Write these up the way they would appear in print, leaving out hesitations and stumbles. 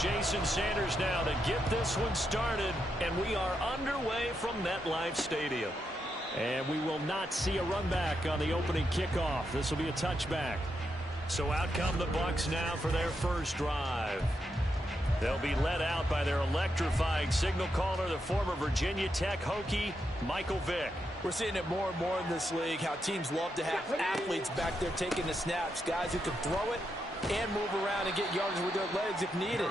Jason Sanders now to get this one started, and we are underway from MetLife Stadium. And we will not see a run back on the opening kickoff. This will be a touchback. So out come the Bucs now for their first drive. They'll be led out by their electrifying signal caller, the former Virginia Tech Hokie, Michael Vick. We're seeing it more and more in this league, how teams love to have athletes back there taking the snaps, guys who can throw it and move around and get yards with their legs if needed.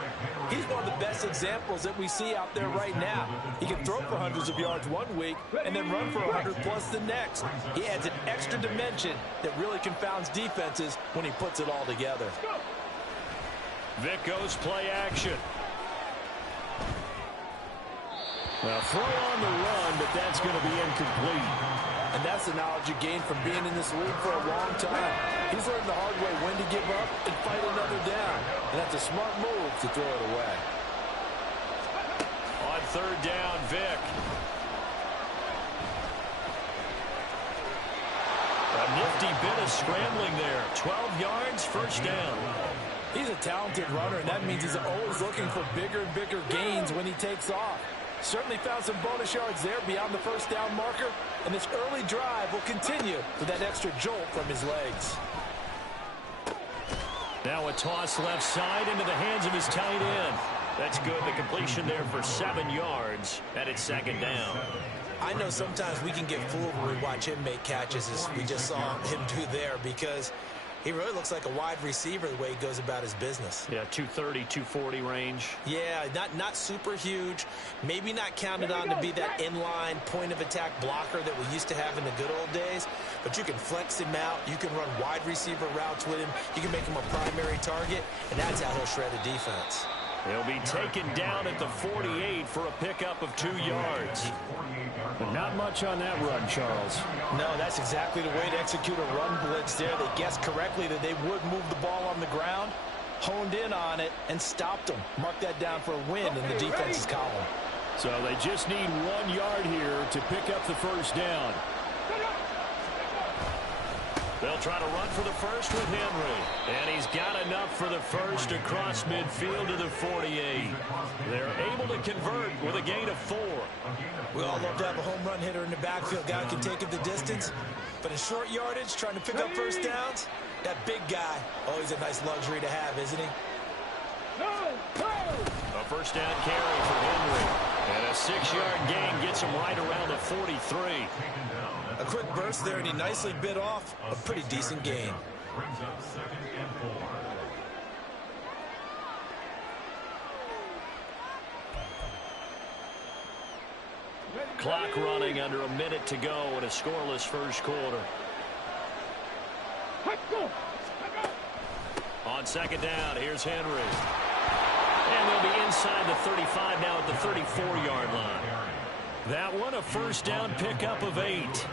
He's one of the best examples that we see out there right now. He can throw for hundreds of yards one week and then run for 100 plus the next. He adds an extra dimension that really confounds defenses when he puts it all together. Vick goes play action. Well, throw on the run, but that's going to be incomplete. And that's the knowledge you gain from being in this league for a long time. He's learned the hard way when to give up and fight another down. And that's a smart move to throw it away. On third down, Vick. A nifty bit of scrambling there. 12 yards, first down. He's a talented runner, and that means he's always looking for bigger and bigger gains when he takes off. Certainly found some bonus yards there beyond the first down marker, and this early drive will continue with that extra jolt from his legs. Now a toss left side into the hands of his tight end. That's good. The completion there for 7 yards, and it's second down. I know sometimes we can get fooled when we watch him make catches, as we just saw him do there, because he really looks like a wide receiver the way he goes about his business. Yeah, 230, 240 range. Yeah, not super huge. Maybe not counted on to be that inline point-of-attack blocker that we used to have in the good old days. But you can flex him out. You can run wide receiver routes with him. You can make him a primary target, and that's how he'll shred a defense. He'll be taken down at the 48 for a pickup of 2 yards. But not much on that run, Charles. No, that's exactly the way to execute a run blitz there. They guessed correctly that they would move the ball on the ground, honed in on it, and stopped them. Mark that down for a win in the defense's column. So they just need 1 yard here to pick up the first down. They'll try to run for the first with Henry. And he's got enough for the first across midfield to the 48. They're able to convert with a gain of 4. We all love to have a home run hitter in the backfield. Guy can take it the distance. But in short yardage, trying to pick up first downs, that big guy, always a nice luxury to have, isn't he? A first down carry for Henry. And a 6-yard gain gets him right around the 43. A quick burst there, and he nicely bit off a pretty decent gain. Clock running under a minute to go in a scoreless first quarter. On second down, here's Henry. And they'll be inside the 35 now at the 34-yard line. That one, a first down pickup of 8.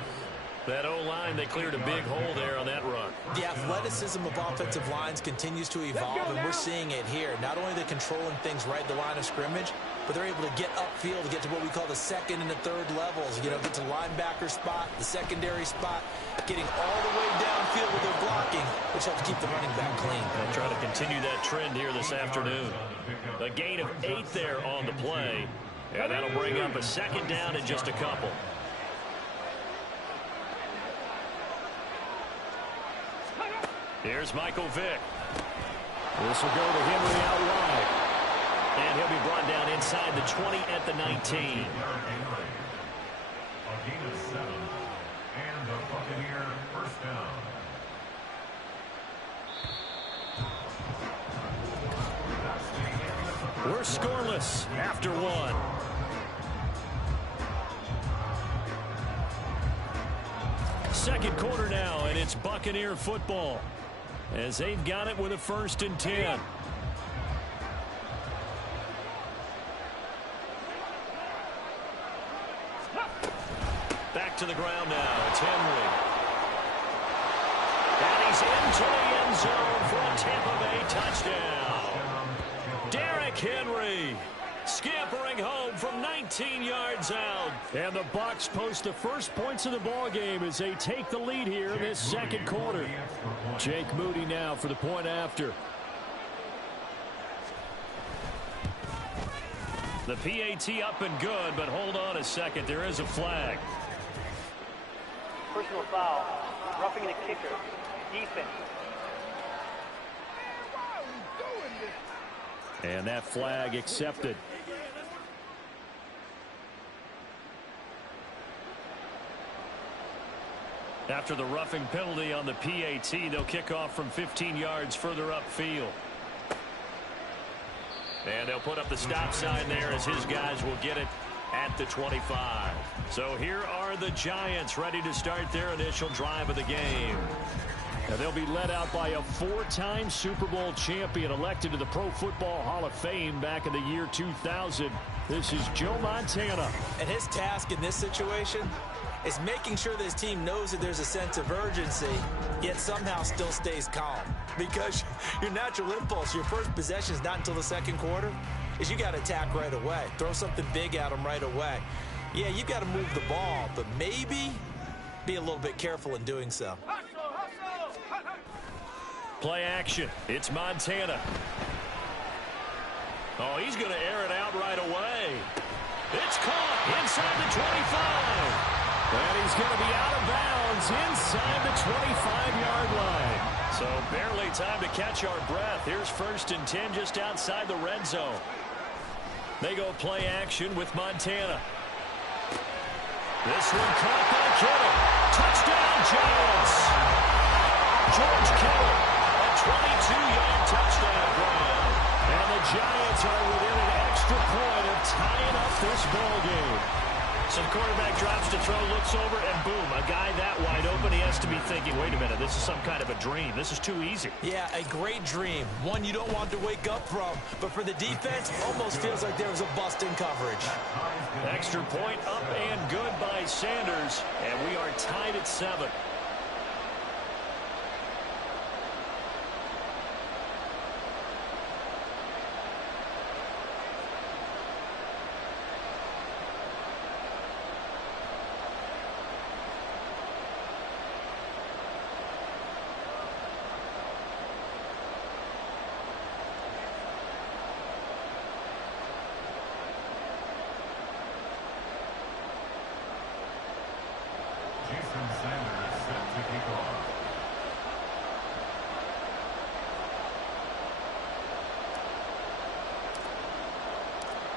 That O-line, they cleared a big hole there on that run. The athleticism of offensive lines continues to evolve, and we're seeing it here. Not only are they controlling things right at the line of scrimmage, but they're able to get upfield to get to what we call the second and the third levels. You know, get to the linebacker spot, the secondary spot, getting all the way downfield with their blocking, which helps keep the running back clean. They'll try to continue that trend here this afternoon. A gain of 8 there on the play, and that'll bring up a second down in just a couple. Here's Michael Vick. This will go to Henry out wide. And he'll be brought down inside the 20 at the 19. A gain of 7. And the Buccaneer first down. We're scoreless after 1. Second quarter now, and it's Buccaneer football, as they've got it with a first and 10. Back to the ground now. It's Henry. And he's into the end zone for a Tampa Bay touchdown. Derrick Henry scampering home from 19 yards out. And the Bucs post the first points of the ball game as they take the lead here in this second quarter. Jake Moody now for the point after. The PAT up and good, but hold on a second. There is a flag. Personal foul. Roughing the kicker. Defense. And that flag accepted. After the roughing penalty on the PAT, they'll kick off from 15 yards further upfield. And they'll put up the stop sign there as his guys will get it at the 25. So here are the Giants ready to start their initial drive of the game. Now they'll be led out by a 4-time Super Bowl champion elected to the Pro Football Hall of Fame back in the year 2000. This is Joe Montana. And his task in this situation is making sure that his team knows that there's a sense of urgency, yet somehow still stays calm. Because your natural impulse, your first possession is not until the second quarter, is you got to attack right away. Throw something big at them right away. Yeah, you got to move the ball, but maybe be a little bit careful in doing so. Play action. It's Montana. Oh, he's going to air it out right away. It's caught inside the 25. And he's going to be out of bounds inside the 25-yard line. So barely time to catch our breath. Here's 1st and 10 just outside the red zone. They go play action with Montana. This one caught by Kittle. Touchdown, Giants. George Kittle, a 22-yard touchdown grab. And the Giants are within an extra point of tying up this ball game. So the quarterback drops to throw, looks over, and boom, a guy that wide open, he has to be thinking, wait a minute, this is some kind of a dream. This is too easy. Yeah, a great dream. One you don't want to wake up from. But for the defense, almost feels like there was a bust in coverage. Extra point up and good by Sanders, and we are tied at 7.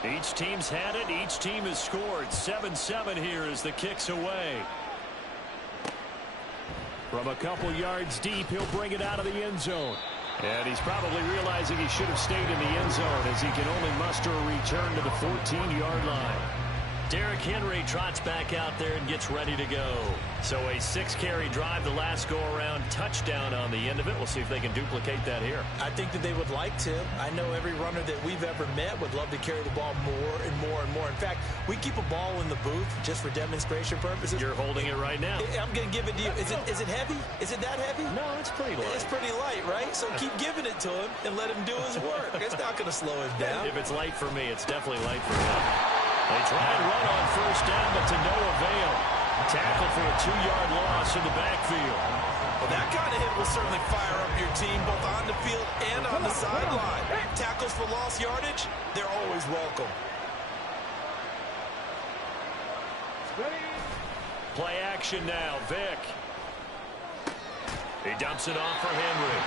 Each team's had it. Each team has scored. 7-7 here as the kick's away. From a couple yards deep, he'll bring it out of the end zone. And he's probably realizing he should have stayed in the end zone as he can only muster a return to the 14-yard line. Derrick Henry trots back out there and gets ready to go. So a 6-carry drive the last go-around, touchdown on the end of it. We'll see if they can duplicate that here. I think that they would like to. I know every runner that we've ever met would love to carry the ball more and more and more. In fact, we keep a ball in the booth just for demonstration purposes. You're holding it right now. I'm going to give it to you. Is it heavy? Is it that heavy? No, it's pretty light. It's pretty light, right? So keep giving it to him and let him do his work. It's not going to slow him down. If it's light for me, it's definitely light for him. They try and run on first down, but to no avail. Tackle for a 2-yard loss in the backfield. Well, that kind of hit will certainly fire up your team, both on the field and on the sideline. Tackles for lost yardage, they're always welcome. Play action now, Vic. He dumps it off for Henry.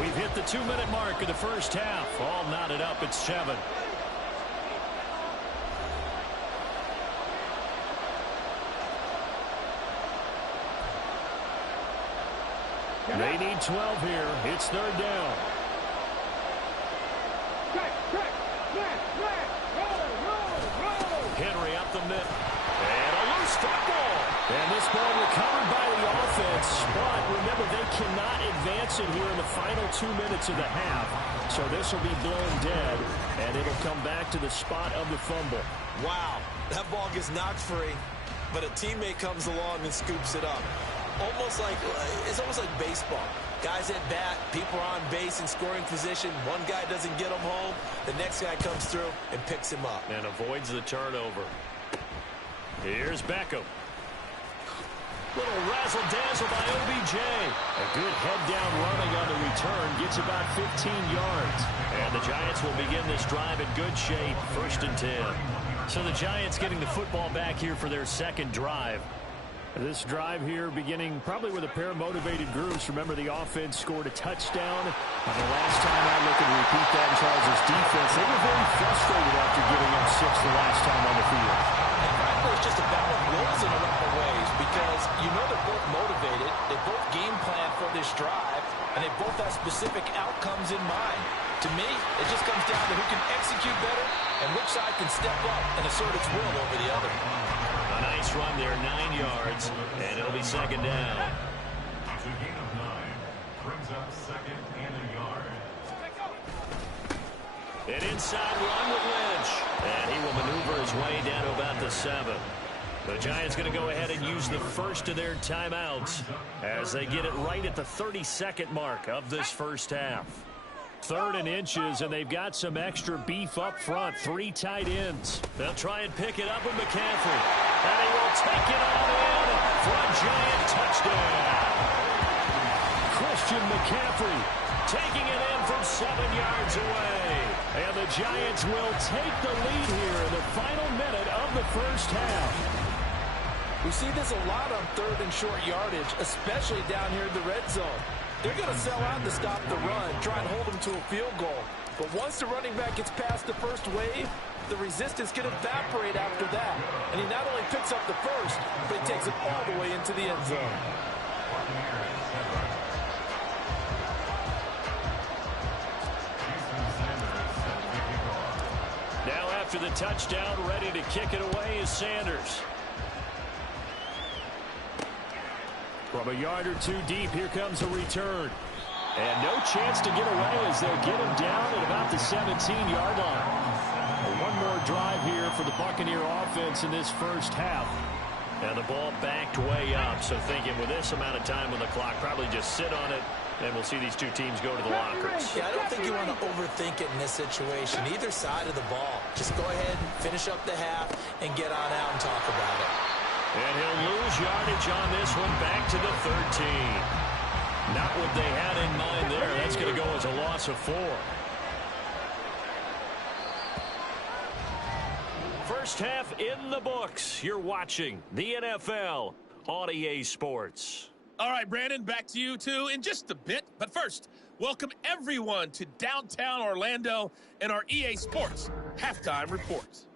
We've hit the 2-minute mark of the first half. All knotted up at 7. They need 12 here. It's 3rd down. Henry up the middle. And a loose football. And this ball recovered by the offense. But remember, they cannot advance it here in the final 2 minutes of the half. So this will be blown dead. And it'll come back to the spot of the fumble. Wow. That ball gets knocked free. But a teammate comes along and scoops it up. It's almost like baseball. Guys at bat, people are on base in scoring position. One guy doesn't get him home. The next guy comes through and picks him up. And avoids the turnover. Here's Beckham. Little razzle-dazzle by OBJ. A good head-down running on the return. Gets about 15 yards. And the Giants will begin this drive in good shape. 1st and 10. So the Giants getting the football back here for their second drive. This drive here beginning probably with a pair of motivated groups. Remember, the offense scored a touchdown. And the last time I look and repeat that in Charles' defense, they were very frustrated after giving up 6 the last time on the field. And frankly, it's just a battle of wills in a lot of ways because you know they're both motivated. They both game plan for this drive, and they both have specific outcomes in mind. To me, it just comes down to who can execute better and which side can step up and assert its will over the other. A nice run there, 9 yards, and it'll be 2nd down. It's a gain of 9. Brings up 2nd and a yard. An inside run with Lynch, and he will maneuver his way down to about the 7. The Giants going to go ahead and use the first of their timeouts as they get it right at the 32nd mark of this first half. 3rd and inches, and they've got some extra beef up front. 3 tight ends. They'll try and pick it up with McCaffrey. And he will take it on in for a Giant touchdown. Christian McCaffrey taking it in from 7 yards away. And the Giants will take the lead here in the final minute of the first half. We see this a lot on 3rd and short yardage, especially down here in the red zone. They're going to sell out to stop the run, try and hold them to a field goal. But once the running back gets past the first wave, the resistance can evaporate after that. And he not only picks up the first, but he takes it all the way into the end zone. Now after the touchdown, ready to kick it away is Sanders. From a yard or 2 deep, here comes a return. And no chance to get away as they'll get him down at about the 17-yard line. One more drive here for the Buccaneer offense in this first half. And the ball backed way up, so thinking with this amount of time on the clock, probably just sit on it, and we'll see these two teams go to the lockers. Yeah, I don't think you want to overthink it in this situation. Either side of the ball. Just go ahead and finish up the half and get on out and talk about it. And he'll lose yardage on this one back to the 13. Not what they had in mind there. That's going to go as a loss of 4. First half in the books. You're watching the NFL on EA Sports. All right, Brandon, back to you, too, in just a bit. But first, welcome everyone to downtown Orlando and our EA Sports Halftime Report.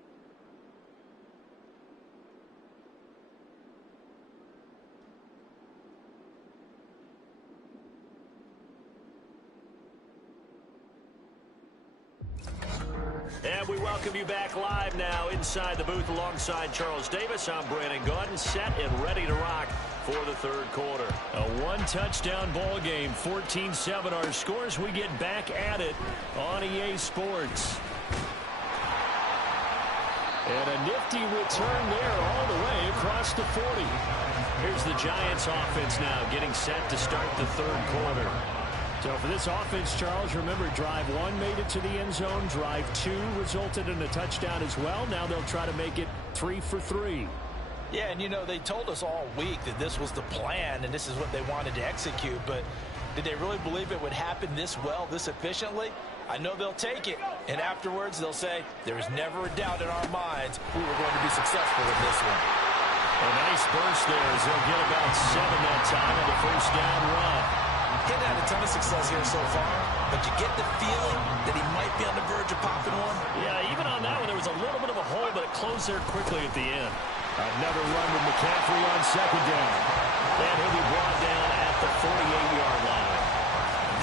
And we welcome you back live now inside the booth alongside Charles Davis. I'm Brandon Gaudin, set and ready to rock for the third quarter. A one-touchdown ball game, 14-7 our scores. We get back at it on EA Sports. And a nifty return there all the way across the 40. Here's the Giants offense now getting set to start the third quarter. So for this offense, Charles, remember, drive 1 made it to the end zone. Drive 2 resulted in a touchdown as well. Now they'll try to make it 3 for 3. Yeah, and you know, they told us all week that this was the plan and this is what they wanted to execute. But did they really believe it would happen this well, this efficiently? I know they'll take it. And afterwards, they'll say, there was never a doubt in our minds we were going to be successful in this one. A nice burst there as they'll get about 7 that time on the first down run. He's had a ton of success here so far, but you get the feeling that he might be on the verge of popping one. Yeah, even on that one, there was a little bit of a hole, but it closed there quickly at the end. Another run with McCaffrey on second down. And he'll be brought down at the 48-yard line.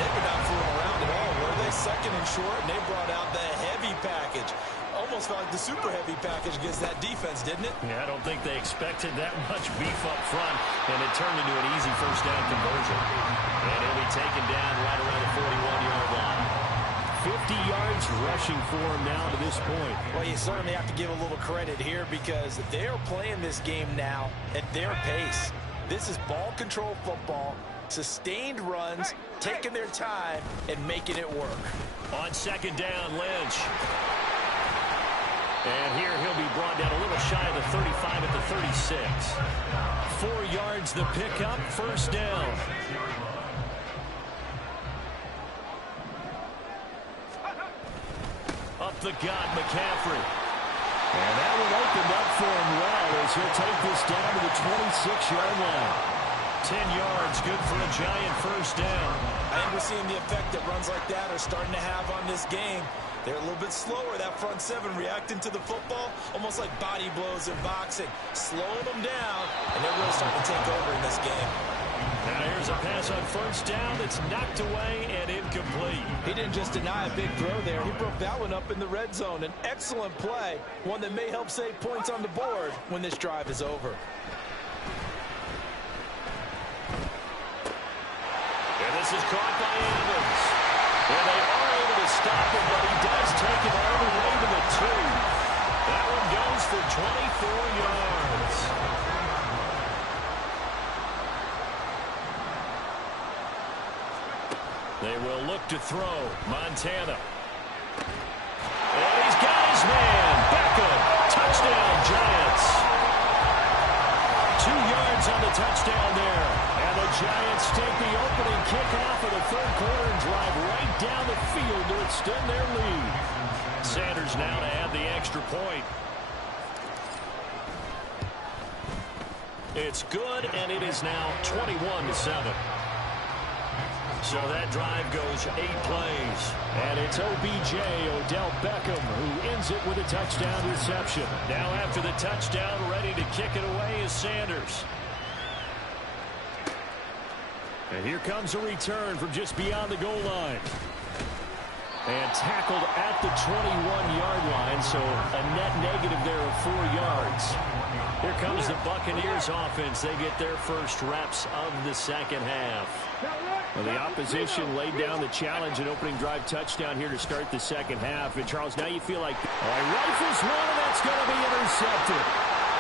They were not fooling around at all, were they? Second and short, and they brought out the heavy package. Almost felt like the super heavy package against that defense, didn't it? Yeah, I don't think they expected that much beef up front, and it turned into an easy first down conversion. And he'll be taken down right around the 41-yard line. 50 yards rushing for him now to this point. Well, you certainly have to give a little credit here because they are playing this game now at their pace. This is ball control football. Sustained runs, taking their time, and making it work. On second down, Lynch. And here he'll be brought down a little shy of the 35 at the 36. 4 yards the pickup, first down. Up the gut, McCaffrey. And that one opened up for him well as he'll take this down to the 26-yard line. 10 yards, good for a Giant first down. I think we're seeing the effect that runs like that are starting to have on this game. They're a little bit slower, that front seven, reacting to the football, almost like body blows in boxing, slowing them down, and they're really starting to take over in this game. Now here's a pass on first down that's knocked away and incomplete. He didn't just deny a big throw there. He broke that one up in the red zone. An excellent play, one that may help save points on the board when this drive is over. And this is caught by Evans. And they are able to stop him, but he does take it all the way to the 2. That one goes for 24 yards. They will look to throw. Montana. And he's got his man. Beckham. Touchdown, Giants. 2 yards on the touchdown there. And the Giants take the opening kickoff of the third quarter and drive right down the field to extend their lead. Sanders now to add the extra point. It's good, and it is now 21-7. So that drive goes 8 plays. And it's OBJ, Odell Beckham, who ends it with a touchdown reception. Now after the touchdown, ready to kick it away is Sanders. And here comes a return from just beyond the goal line. And tackled at the 21-yard line, so a net negative there of 4 yards. Here comes the Buccaneers offense. They get their first reps of the second half. Well, the opposition laid down the challenge and opening drive touchdown here to start the second half. And, Charles, now you feel like, all right, rifles one, and that's going to be intercepted.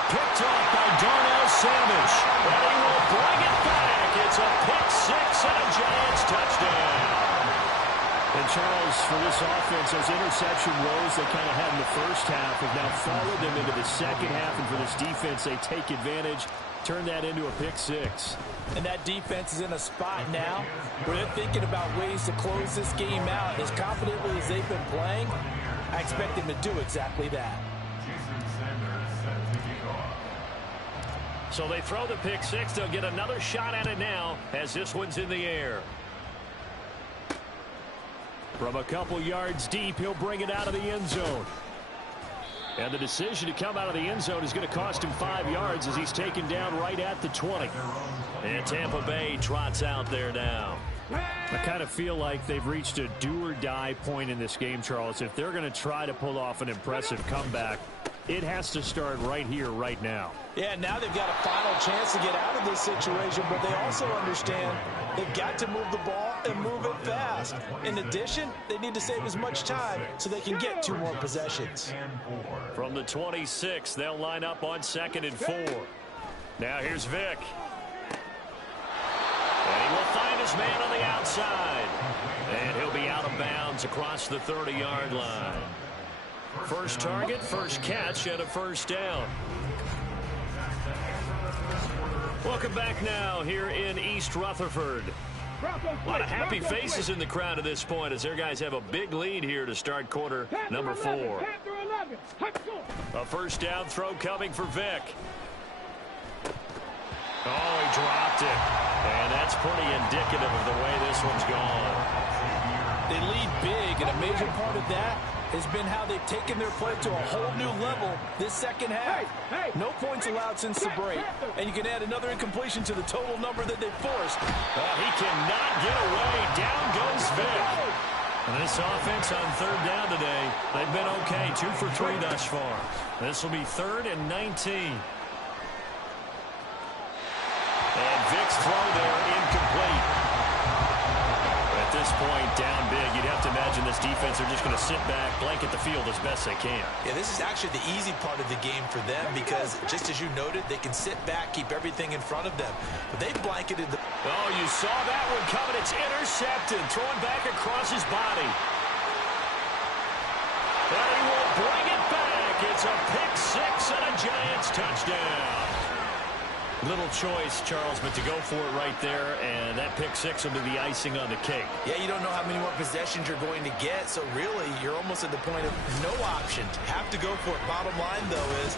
Picked off by Darnell Savage. And he will bring it back. It's a pick six and a Giants touchdown. And, Charles, for this offense, those interception woes they kind of had in the first half have now followed them into the second half. And for this defense, they take advantage, turn that into a pick six. And that defense is in a spot now where they're thinking about ways to close this game out. As confidently as they've been playing, I expect them to do exactly that. So they throw the pick six. They'll get another shot at it now as this one's in the air. From a couple yards deep, he'll bring it out of the end zone. And the decision to come out of the end zone is going to cost him 5 yards as he's taken down right at the 20. And Tampa Bay trots out there now. I kind of feel like they've reached a do-or-die point in this game, Charles. If they're going to try to pull off an impressive comeback, it has to start right here, right now. Yeah, now they've got a final chance to get out of this situation, but they also understand they've got to move the ball and move it fast. In addition, they need to save as much time so they can get 2 more possessions. From the 26, they'll line up on 2nd and 4. Now here's Vick. And he will find his man on the outside. And he'll be out of bounds across the 30-yard line. First target, first catch, and a first down. Welcome back now here in East Rutherford. A lot of happy faces in the crowd at this point as their guys have a big lead here to start quarter number 4. A first down throw coming for Vick. Oh, he dropped it. And that's pretty indicative of the way this one's gone. They lead big, and a major part of that has been how they've taken their play to a whole new level this second half. No points allowed since the break, and you can add another incompletion to the total number that they've forced. He cannot get away. Down goes Vick. And this offense on third down today, they've been okay. 2 for 3 thus far. This will be 3rd and 19. And Vick's throw there incomplete. At this point, down big, you'd have to imagine this defense are just going to sit back, blanket the field as best they can. Yeah, this is actually the easy part of the game for them because, just as you noted, they can sit back, keep everything in front of them. But they've blanketed the... Oh, you saw that one coming. It's intercepted, thrown back across his body. And he will bring it back. It's a pick six and a Giants touchdown. Little choice, Charles, but to go for it right there, and that pick six will be the icing on the cake. Yeah, you don't know how many more possessions you're going to get, so really you're almost at the point of no options. Have to go for it. Bottom line, though, is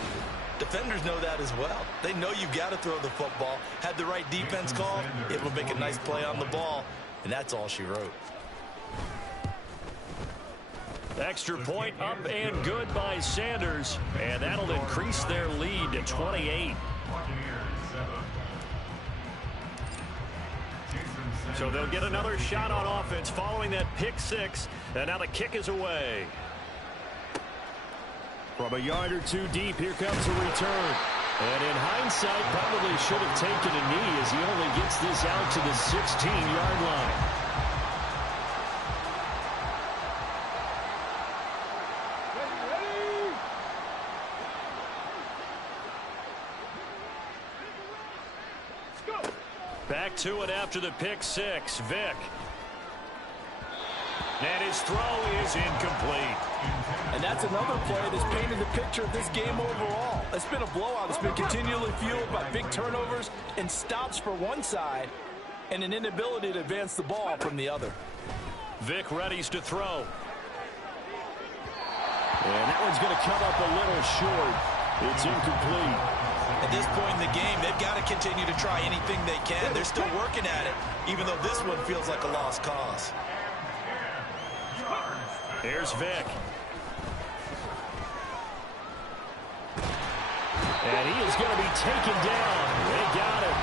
defenders know that as well. They know you've got to throw the football. Had the right defense call, it will make a nice play on the ball, and that's all she wrote. Extra point up and good by Sanders, and that'll increase their lead to 28. So they'll get another shot on offense following that pick six, and now the kick is away. From a yard or two deep, here comes a return. And in hindsight, probably should have taken a knee as he only gets this out to the 16-yard line. Back to it after the pick six. Vick. And his throw is incomplete. And that's another play that's painted the picture of this game overall. It's been a blowout. It's been continually fueled by big turnovers and stops for one side and an inability to advance the ball from the other. Vick readies to throw. And that one's going to come up a little short. It's incomplete. At this point in the game, they've got to continue to try anything they can. They're still working at it, even though this one feels like a lost cause. Here's Vick. And he is going to be taken down. They got him.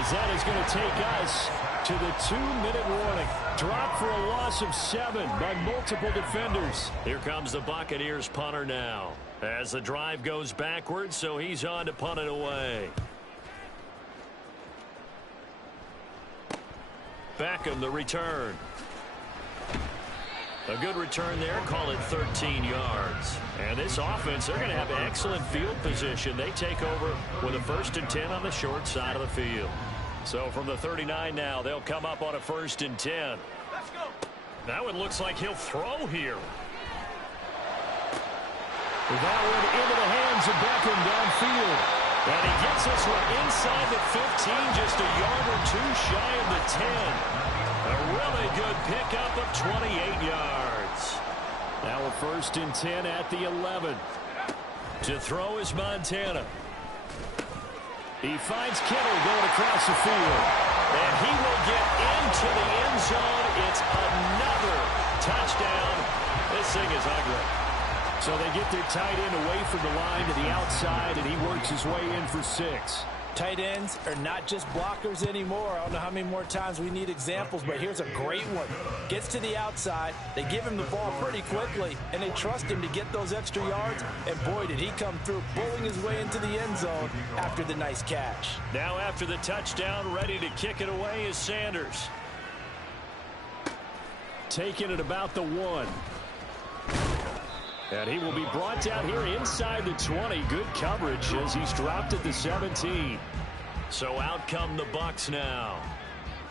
As that is going to take us to the 2-minute warning. Drop for a loss of 7 by multiple defenders. Here comes the Buccaneers punter now. As the drive goes backwards, so he's on to punt it away. Beckham, the return. A good return there, call it 13 yards. And this offense, they're going to have excellent field position. They take over with a 1st and 10 on the short side of the field. So from the 39 now, they'll come up on a 1st and 10. Let's go. That one looks like he'll throw here. That one into the hands of Beckham downfield. And he gets this one inside the 15, just a yard or two shy of the 10. A really good pickup of 28 yards. Now a 1st and 10 at the 11. To throw is Montana. He finds Kittle going across the field. And he will get into the end zone. It's another touchdown. This thing is ugly. So they get their tight end away from the line to the outside, and he works his way in for 6. Tight ends are not just blockers anymore. I don't know how many more times we need examples, but here's a great one. Gets to the outside, they give him the ball pretty quickly, and they trust him to get those extra yards, and boy, did he come through, bowling his way into the end zone after the nice catch. Now after the touchdown, ready to kick it away is Sanders. Taking it about the 1. And he will be brought down here inside the 20. Good coverage as he's dropped at the 17. So out come the Bucs now.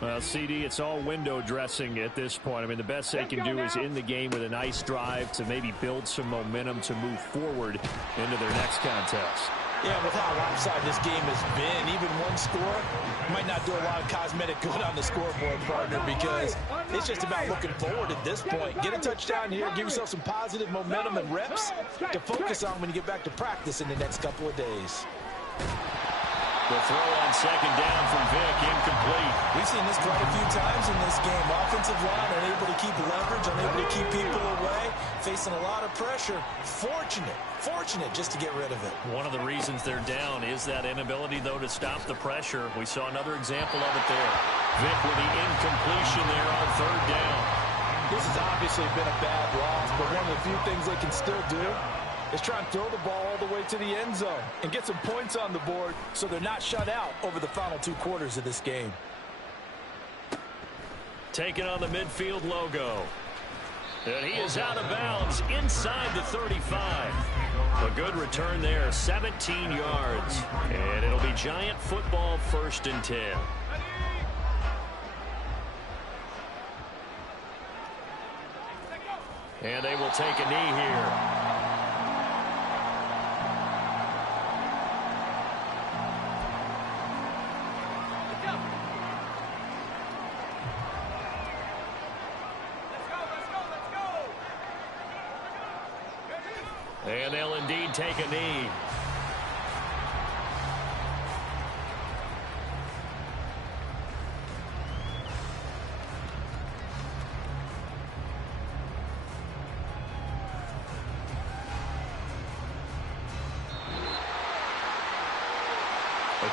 Well, CD, it's all window dressing at this point. I mean, the best they can do is in the game with a nice drive to maybe build some momentum to move forward into their next contest. Yeah, with how lopsided this game has been, even one score might not do a lot of cosmetic good on the scoreboard, partner, because it's just about looking forward at this point. Get a touchdown here, give yourself some positive momentum and reps to focus on when you get back to practice in the next couple of days. The throw on 2nd down from Vick, incomplete. We've seen this quite a few times in this game. Offensive line unable to keep leverage, unable to keep people away, facing a lot of pressure. Fortunate just to get rid of it. One of the reasons they're down is that inability, though, to stop the pressure. We saw another example of it there. Vick with the incompletion there on 3rd down. This has obviously been a bad loss, but one of the few things they can still do is try and throw the ball all the way to the end zone and get some points on the board so they're not shut out over the final 2 quarters of this game. taking on the midfield logo. And he is out of bounds inside the 35. A good return there, 17 yards. And it'll be Giant football, 1st and 10. And they will take a knee here. And they'll indeed take a knee.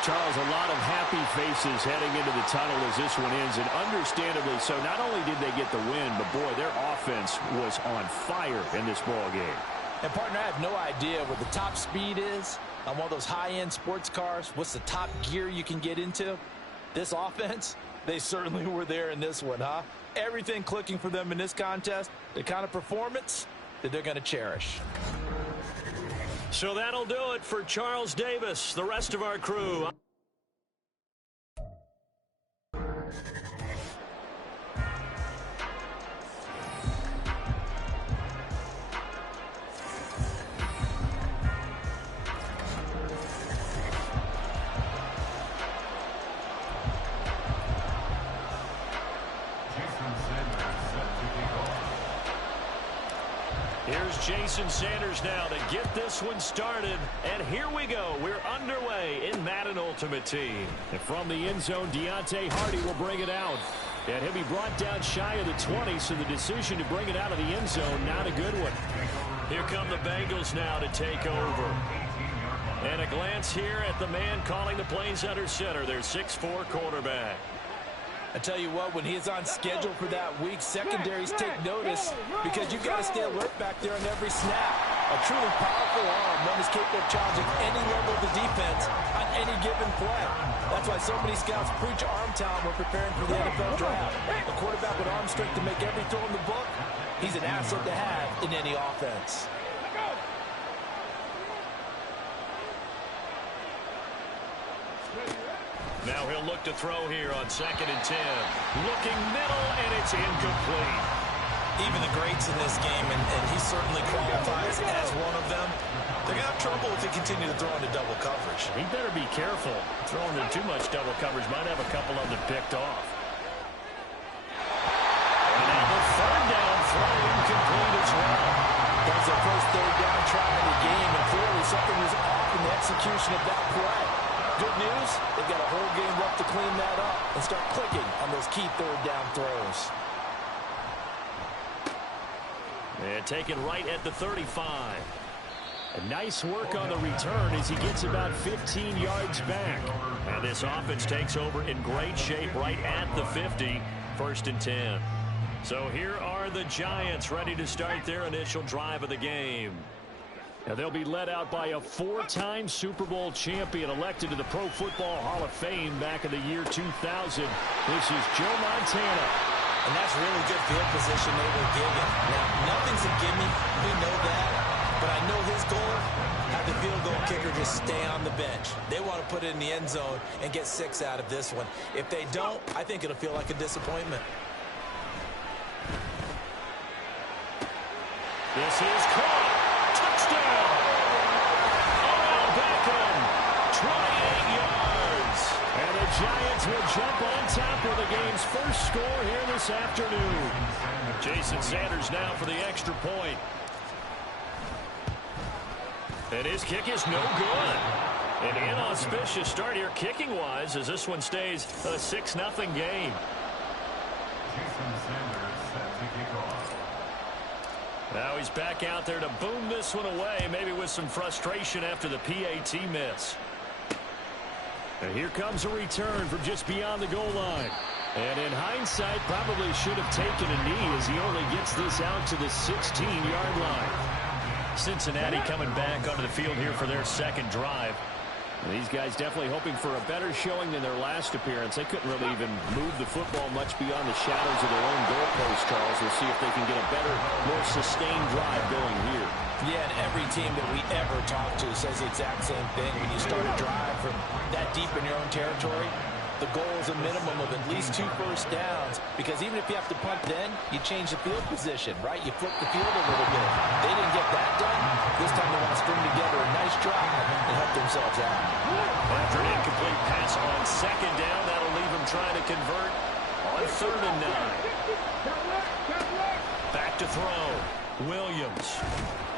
Charles, a lot of happy faces heading into the tunnel as this one ends, and understandably so. Not only did they get the win, but boy, their offense was on fire in this ball game. And, partner, I have no idea what the top speed is on one of those high-end sports cars. What's the top gear you can get into? This offense, they certainly were there in this one, huh? Everything clicking for them in this contest, the kind of performance that they're going to cherish. So that'll do it for Charles Davis, the rest of our crew. Here's Jason Sanders now to get this one started. And here we go. We're underway in Madden Ultimate Team. And from the end zone, Deontay Hardy will bring it out. And he'll be brought down shy of the 20, so the decision to bring it out of the end zone, not a good one. Here come the Bengals now to take over. And a glance here at the man calling the plays under center, their 6'4" quarterback. I tell you what, when he's on schedule for that week, secondaries take notice because you've got to stay alert back there on every snap. A truly powerful arm, one is capable of challenging any level of the defense on any given play. That's why so many scouts preach arm talent when preparing for the NFL draft. A quarterback with arm strength to make every throw in the book, he's an asset to have in any offense. Now he'll look to throw here on 2nd and 10. Looking middle, and it's incomplete. Even the greats in this game, and he certainly qualifies as one of them, they're going to have trouble if they continue to throw into double coverage. He better be careful. Throwing into too much double coverage might have a couple of them picked off. And now the 3rd down throw incomplete as well. That was their first 3rd down try of the game, and clearly something was off in the execution of that play. Good news, they've got a whole game left to clean that up and start clicking on those key 3rd down throws. And taken right at the 35. A nice work on the return as he gets about 15 yards back. Now this offense takes over in great shape right at the 50, 1st and 10. So here are the Giants ready to start their initial drive of the game. Now they'll be led out by a 4-time Super Bowl champion elected to the Pro Football Hall of Fame back in the year 2000. This is Joe Montana. And that's really good field position they were given. Now, nothing's a gimme. We know that. But I know his goal, have the field goal kicker just stay on the bench. They want to put it in the end zone and get 6 out of this one. If they don't, I think it'll feel like a disappointment. This is caught. Touchdown! Odell Beckham, 28 yards. And the Giants will jump on top of the game's first score here this afternoon. Jason Sanders now for the extra point. And his kick is no good. An inauspicious start here kicking-wise as this one stays a 6-0 game. Jason Sanders set to kick off. Now he's back out there to boom this one away, maybe with some frustration after the PAT miss. And here comes a return from just beyond the goal line. And in hindsight, probably should have taken a knee as he only gets this out to the 16-yard line. Cincinnati coming back onto the field here for their second drive. These guys definitely hoping for a better showing than their last appearance. They couldn't really even move the football much beyond the shadows of their own goalpost, Charles. We'll see if they can get a better, more sustained drive going here. Yeah, and every team that we ever talk to says the exact same thing. When you start a drive from that deep in your own territory, the goal is a minimum of at least 2 first downs, because even if you have to punt then, you change the field position, right? You flip the field a little bit. They didn't get that done. This time they want to string together a nice drive and help themselves out. After an incomplete pass on second down, that'll leave them trying to convert on 3rd and 9. Back to throw. Williams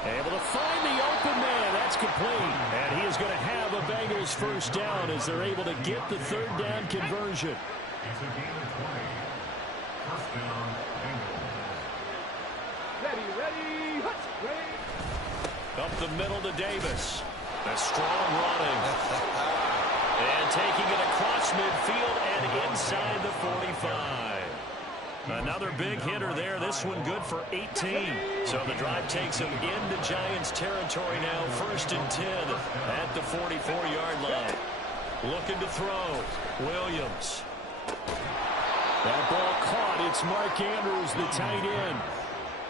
able to find the open man. That's complete. And he is going to have a Bengals first down as they're able to get the 3rd down conversion. It's a gain of 20. First down, Bengals. Ready. Up the middle to Davis. A strong running. And taking it across midfield and inside the 45. Another big hitter there. This one good for 18. So the drive takes him into Giants territory now. 1st and 10 at the 44-yard line. Looking to throw. Williams. That ball caught. It's Mark Andrews, the tight end.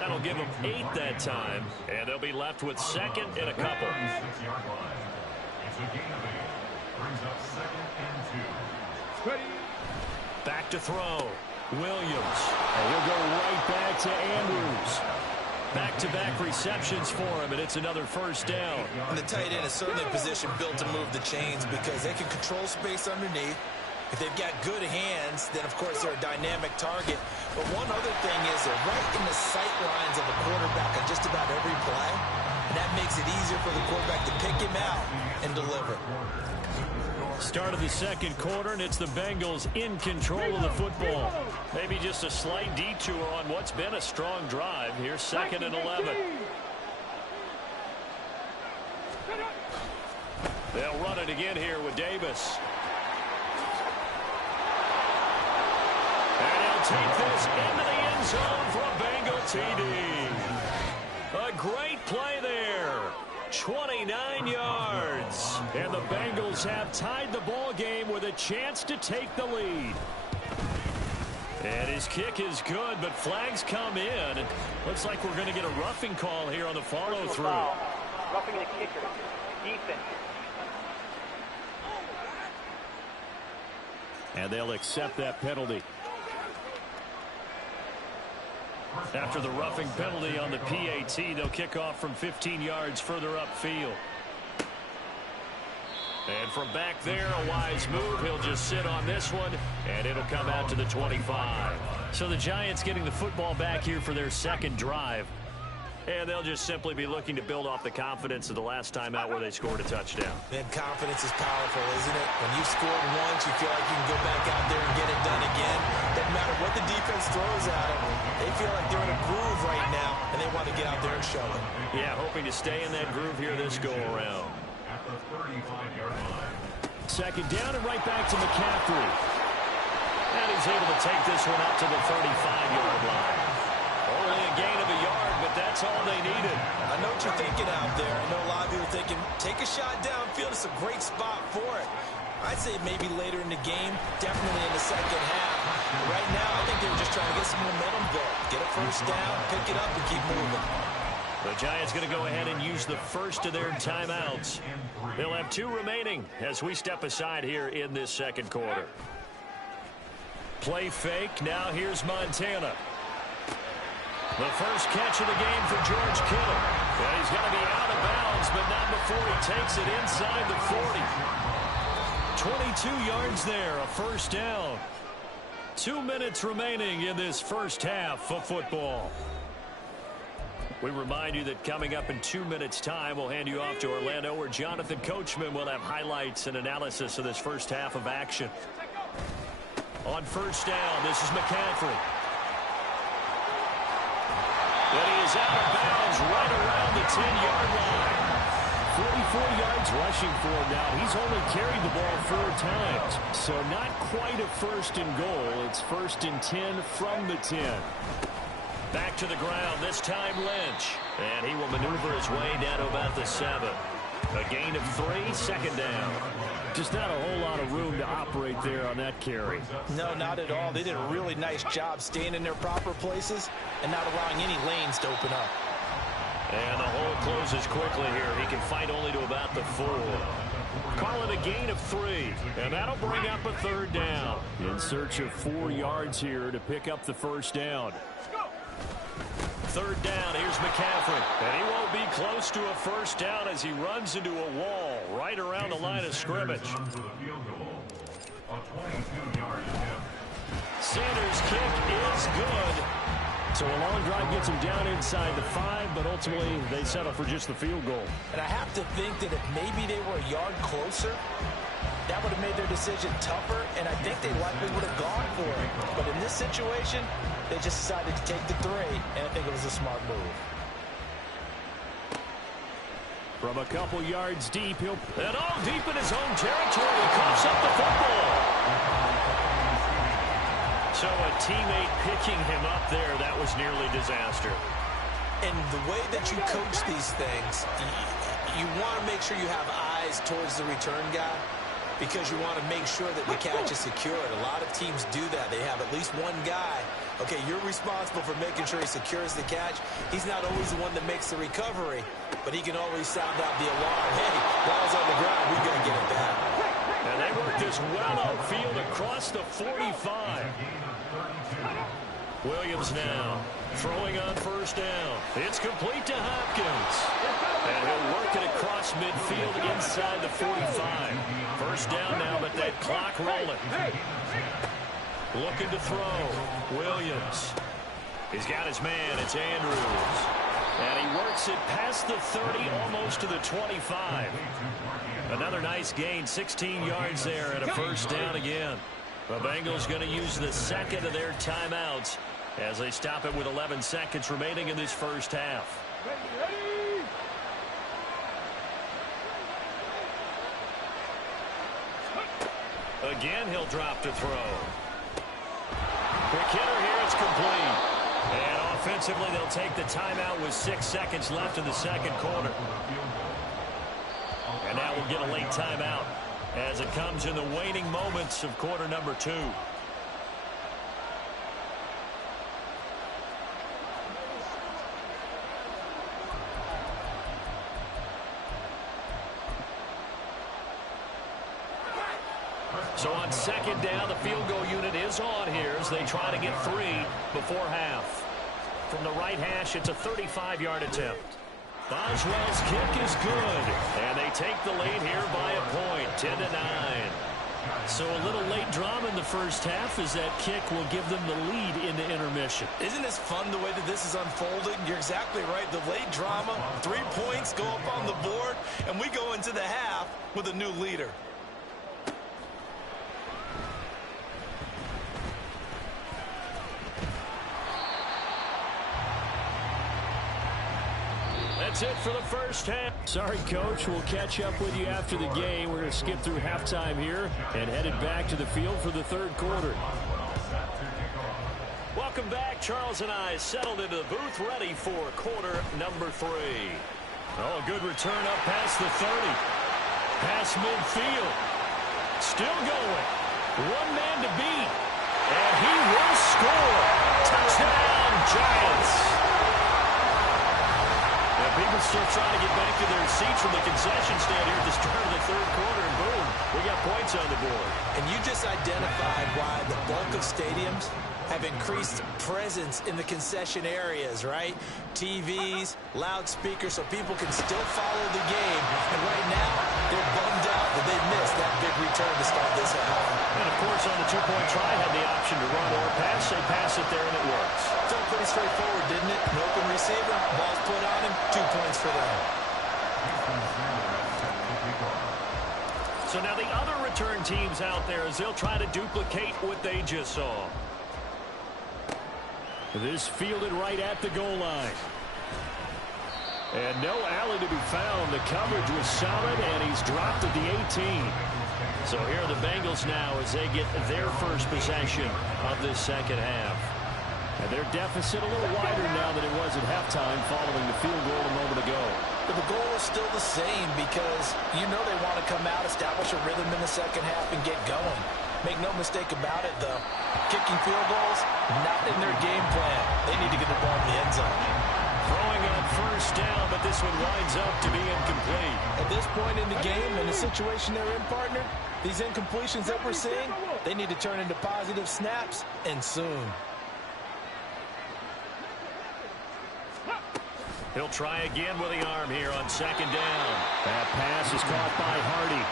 That'll give them 8 that time. And they'll be left with 2nd and a couple. 6-yard line. It's a gain of 8. Brings up 2nd and 2. Back to throw. Williams. And he'll go right back to Andrews. Back-to-back receptions for him, and it's another first down. And the tight end is certainly a position built to move the chains because they can control space underneath. If they've got good hands, then, of course, they're a dynamic target. But one other thing is they're right in the sight lines of a quarterback on just about every play, and that makes it easier for the quarterback to pick him out and deliver. Start of the 2nd quarter, and it's the Bengals in control of the football. Maybe just a slight detour on what's been a strong drive. Here's 2nd and 11. They'll run it again here with Davis. And he'll take this into the end zone for a Bengal TD. A great play there. 29 yards. And the Bengals have tied the ball game with a chance to take the lead. And his kick is good, but flags come in. Looks like we're going to get a roughing call here on the follow-through. Roughing the kicker. Defense. And they'll accept that penalty. After the roughing penalty on the PAT, they'll kick off from 15 yards further upfield. And from back there, a wise move. He'll just sit on this one, and it'll come out to the 25. So the Giants getting the football back here for their 2nd drive. And they'll just simply be looking to build off the confidence of the last time out where they scored a touchdown. And confidence is powerful, isn't it? When you've scored once, you feel like you can go back out there and get it done again. Doesn't matter what the defense throws at them. They feel like they're in a groove right now, and they want to get out there and show it. Yeah, hoping to stay in that groove here this go-around. At the 35-yard line. 2nd down and right back to McCaffrey. And he's able to take this one up to the 35-yard line. Only a gain of a yard, but that's all they needed. I know what you're thinking out there. I know a lot of people are thinking, take a shot downfield. It's a great spot for it. I'd say maybe later in the game, definitely in the 2nd half. But right now, I think they were just trying to get some momentum built. Get a first down, pick it up, and keep moving. The Giants going to go ahead and use the first of their timeouts. They'll have 2 remaining as we step aside here in this 2nd quarter. Play fake. Now here's Montana. The first catch of the game for George Kittle. And he's going to be out of bounds, but not before he takes it inside the 40. 22 yards there, a first down. 2 minutes remaining in this first half of football. We remind you that coming up in 2 minutes' time, we'll hand you off to Orlando, where Jonathan Coachman will have highlights and analysis of this first half of action. On first down, this is McCaffrey. And he is out of bounds right around the 10-yard line. 44 yards rushing for him now. He's only carried the ball 4 times. So not quite a 1st and goal. It's 1st and 10 from the 10. Back to the ground, this time Lynch. And he will maneuver his way down to about the 7. A gain of 3, second down. Just not a whole lot of room to operate there on that carry. No, not at all. They did a really nice job staying in their proper places and not allowing any lanes to open up. And the hole closes quickly here. He can fight only to about the 4. Call it a gain of 3, and that'll bring up a third down. In search of 4 yards here to pick up the first down. Third down, here's McCaffrey. And he won't be close to a first down as he runs into a wall right around the line of scrimmage. Sanders' kick is good. So a long drive gets him down inside the 5, but ultimately they settle for just the field goal. And I have to think that if maybe they were a yard closer, that would have made their decision tougher, and I think they likely would have gone for it. But in this situation, they just decided to take the 3, and I think it was a smart move. From a couple yards deep, and all deep in his own territory, he coughs up the football. So a teammate picking him up there, that was nearly disaster. And the way that you coach these things, you want to make sure you have eyes towards the return guy, because you want to make sure that the catch is secured. A lot of teams do that. They have at least one guy. Okay, you're responsible for making sure he secures the catch. He's not always the one that makes the recovery, but he can always sound out the alarm. Hey, ball's on the ground. We got to get it back. And they work this well upfield across the 45. Williams now throwing on first down. It's complete to Hopkins. And he'll work it across midfield inside the 45. First down now, but that clock rolling. Looking to throw. Williams. He's got his man. It's Andrews. And he works it past the 30, almost to the 25. Another nice gain, 16 yards there, and a first down again. The Bengals going to use the second of their timeouts as they stop it with 11 seconds remaining in this first half. Again, he'll drop to throw. Quick hitter here, it's complete. And offensively, they'll take the timeout with 6 seconds left in the second quarter. And now we'll get a late timeout as it comes in the waning moments of quarter number 2. So on second down, the field goal unit is on here as they try to get 3 before half. From the right hash, it's a 35-yard attempt. Boswell's kick is good, and they take the lead here by a point, 10-9. So a little late drama in the first half as that kick will give them the lead into intermission. Isn't this fun the way that this is unfolding? You're exactly right. The late drama, 3 points go up on the board, and we go into the half with a new leader. That's it for the first half. Sorry, Coach. We'll catch up with you after the game. We're going to skip through halftime here and headed back to the field for the third quarter. Welcome back. Charles and I settled into the booth ready for quarter number 3. Oh, good return up past the 30. Past midfield. Still going. One man to beat. And he will score. Touchdown, Giants. People still trying to get back to their seats from the concession stand here at the start of the third quarter, and boom, we got points on the board. And you just identified why the bulk of stadiums have increased presence in the concession areas, right? TVs, loudspeakers, so people can still follow the game. And right now, they're bummed out that they missed that big return to start this half. And, of course, on the two-point try, had the option to run or pass. They pass it there, and it works. Felt pretty straightforward, didn't it? An open receiver, ball's put on him, 2 points for them. So now the other return teams out there as they'll try to duplicate what they just saw. This fielded right at the goal line. And no alley to be found. The coverage was solid, and he's dropped at the 18. So here are the Bengals now as they get their first possession of this second half. And Their deficit a little wider now than it was at halftime following the field goal a moment ago. But the goal is still the same because you know they want to come out, establish a rhythm in the second half, and get going. Make no mistake about it, though. Kicking field goals, not in their game plan. They need to get the ball in the end zone. Throwing on first down, but this one winds up to be incomplete. At this point in the game, in the situation they're in, partner, these incompletions that we're seeing, they need to turn into positive snaps, and soon. He'll try again with the arm here on second down. That pass is caught by Hardy.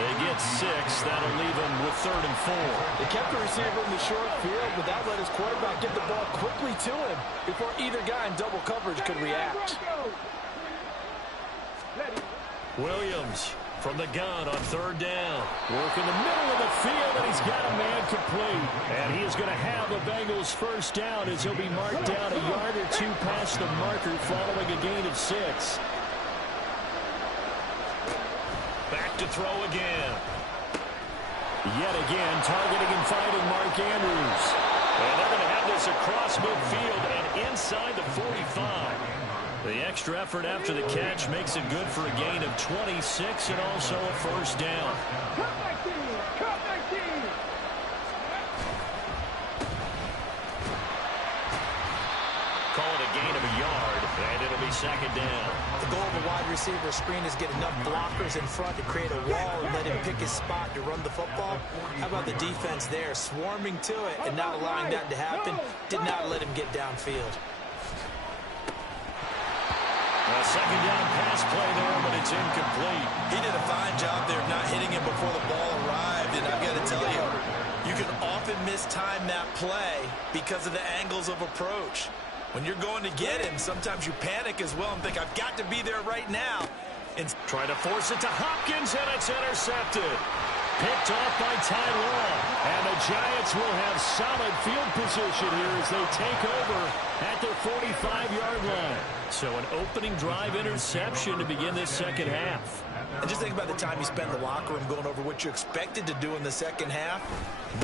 They get 6. That'll leave them with 3rd and 4. They kept the receiver in the short field, but that let his quarterback get the ball quickly to him before either guy in double coverage could react. Williams from the gun on 3rd down. Work in the middle of the field, and he's got a man complete. And he is going to have the Bengals first down as he'll be marked down a yard or 2 past the marker following a gain of 6. Back to throw again. Yet again, targeting and finding Mark Andrews. And they're going to have this across midfield and inside the 45. The extra effort after the catch makes it good for a gain of 26 and also a first down. Call it a gain of a yard, and it'll be second down. The goal of a wide receiver screen is get enough blockers in front to create a wall and let him pick his spot to run the football. How about the defense there, swarming to it and not allowing that to happen? Did not let him get downfield. A second down pass play there, but it's incomplete. He did a fine job there of not hitting him before the ball arrived, and I've got to tell you, you can often mistime that play because of the angles of approach. When you're going to get him, sometimes you panic as well and think, I've got to be there right now. And try to force it to Hopkins, and it's intercepted. Picked off by Ty Law. And the Giants will have solid field position here as they take over at their 45-yard line. So an opening drive interception to begin this second half. And just think about the time you spent in the locker room going over what you expected to do in the second half.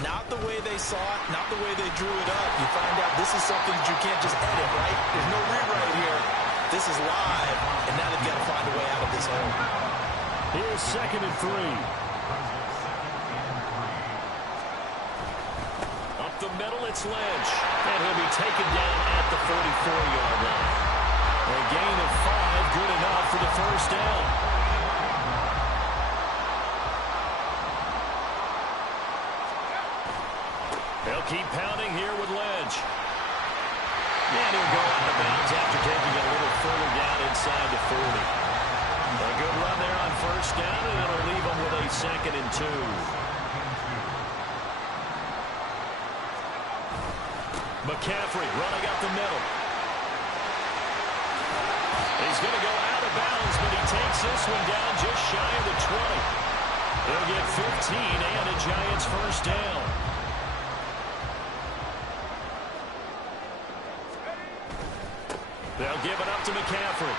Not the way they saw it, not the way they drew it up. You find out this is something that you can't just edit, right? There's no rewrite here. This is live, and now they've got to find a way out of this hole. Here's 2nd and 3. Up the middle, it's Lynch. And he'll be taken down at the 44-yard line. A gain of 5, good enough for the first down. They'll keep pounding here with Lynch. And he'll go out of bounds after taking it a little further down inside the 40. A good run there on first down, and it'll leave them with a 2nd and 2. McCaffrey running up the middle. He's going to go out of bounds, but he takes this one down just shy of the 20. He'll get 15 and a Giants first down. They'll give it up to McCaffrey.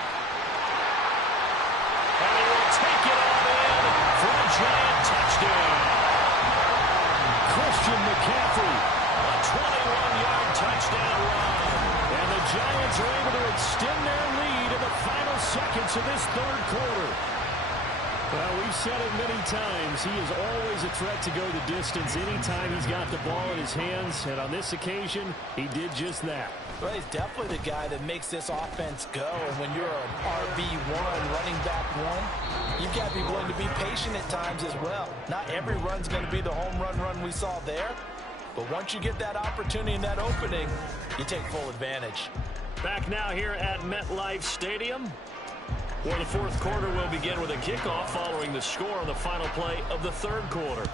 And he will take it all in for a Giant touchdown. Christian McCaffrey, a 21-yard touchdown run. And the Giants are able to extend their lead in the final seconds of this 3rd quarter. Well, we've said it many times. He is always a threat to go the distance anytime he's got the ball in his hands. And on this occasion, he did just that. Well, he's definitely the guy that makes this offense go. And when you're an RB1, running back 1, you've got to be willing to be patient at times as well. Not every run's going to be the home run we saw there. But once you get that opportunity and that opening, you take full advantage. Back now here at MetLife Stadium, where the 4th quarter will begin with a kickoff following the score on the final play of the 3rd quarter.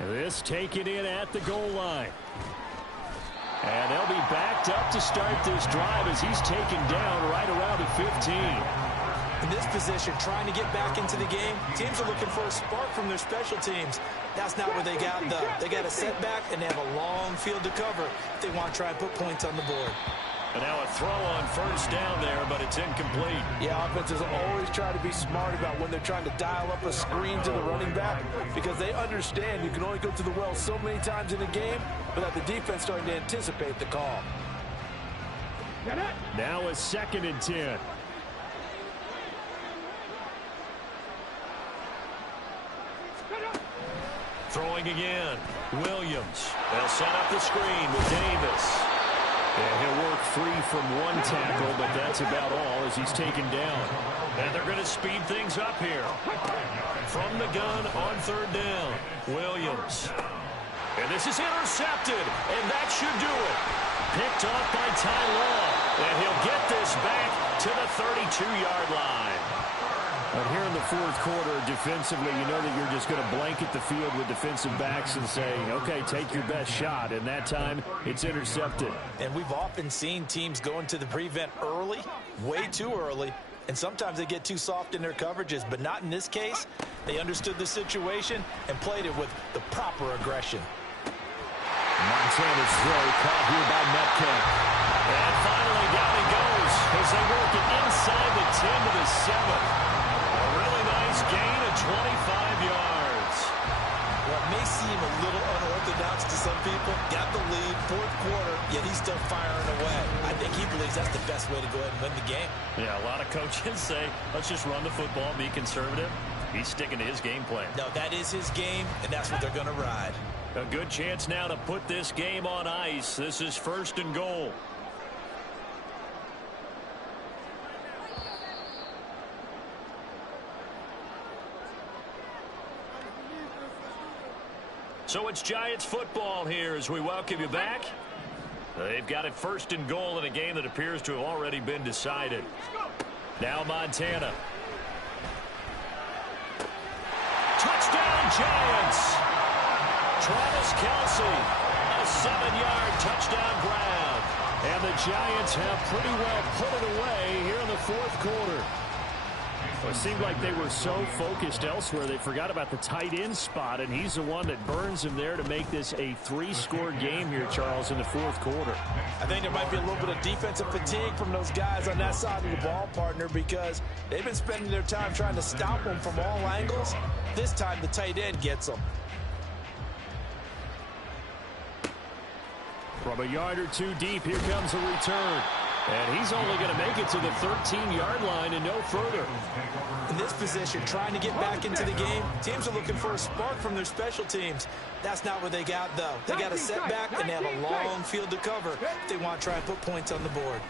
This taken in at the goal line. And they'll be backed up to start this drive as he's taken down right around the 15. In this position, trying to get back into the game, teams are looking for a spark from their special teams. That's not what they got, though. They got a setback, and they have a long field to cover if they want to try and put points on the board. And now a throw on first down there, but it's incomplete. Yeah, offenses always try to be smart about when they're trying to dial up a screen to the running back because they understand you can only go to the well so many times in a game, but that the defense starting to anticipate the call. Now a 2nd and 10. Throwing again. Williams. They'll set up the screen with Davis. And he'll work free from one tackle, but that's about all as he's taken down. And they're going to speed things up here. From the gun on 3rd down. Williams. And this is intercepted, and that should do it. Picked off by Ty Law. And he'll get this back to the 32-yard line. But here in the 4th quarter, defensively, you know that you're just going to blanket the field with defensive backs and say, okay, take your best shot. And that time, it's intercepted. And we've often seen teams go into the prevent early, way too early, and sometimes they get too soft in their coverages. But not in this case. They understood the situation and played it with the proper aggression. Montana's throw caught here by Metcalf. And finally, down he goes as they work it inside the 10 to the 7. A really nice gain of 25 yards. Well, it may seem a little unorthodox to some people. Got the lead, 4th quarter, yet he's still firing away. I think he believes that's the best way to go ahead and win the game. Yeah, a lot of coaches say, let's just run the football, be conservative. He's sticking to his game plan. No, that is his game, and that's what they're going to ride. A good chance now to put this game on ice. This is 1st and goal. So it's Giants football here as we welcome you back. They've got it 1st and goal in a game that appears to have already been decided. Now Montana. Touchdown Giants! Travis Kelce, a 7-yard touchdown grab. And the Giants have pretty well put it away here in the 4th quarter. Well, it seemed like they were so focused elsewhere they forgot about the tight end spot, and he's the one that burns him there to make this a 3-score game here, Charles, in the 4th quarter. I think there might be a little bit of defensive fatigue from those guys on that side of the ball, partner, because they've been spending their time trying to stop them from all angles. This time the tight end gets them. From a yard or two deep, here comes a return. And he's only going to make it to the 13-yard line and no further. In this position, trying to get back into the game, teams are looking for a spark from their special teams. That's not what they got, though. They got a setback, and they have a long field to cover if they want to try and put points on the board.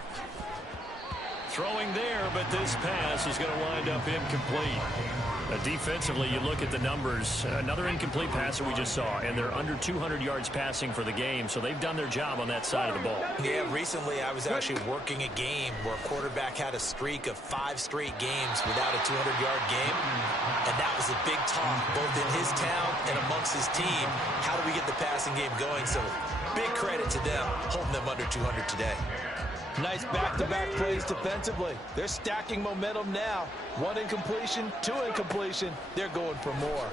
Throwing there, but this pass is going to wind up incomplete. Defensively, you look at the numbers. Another incomplete pass that we just saw, and they're under 200 yards passing for the game, so they've done their job on that side of the ball. Yeah, recently I was actually working a game where a quarterback had a streak of 5 straight games without a 200-yard game, and that was a big talk, both in his town and amongst his team. How do we get the passing game going? So big credit to them, holding them under 200 today. Nice back-to-back plays defensively. They're stacking momentum now. 1 incompletion, 2 incompletion. They're going for more.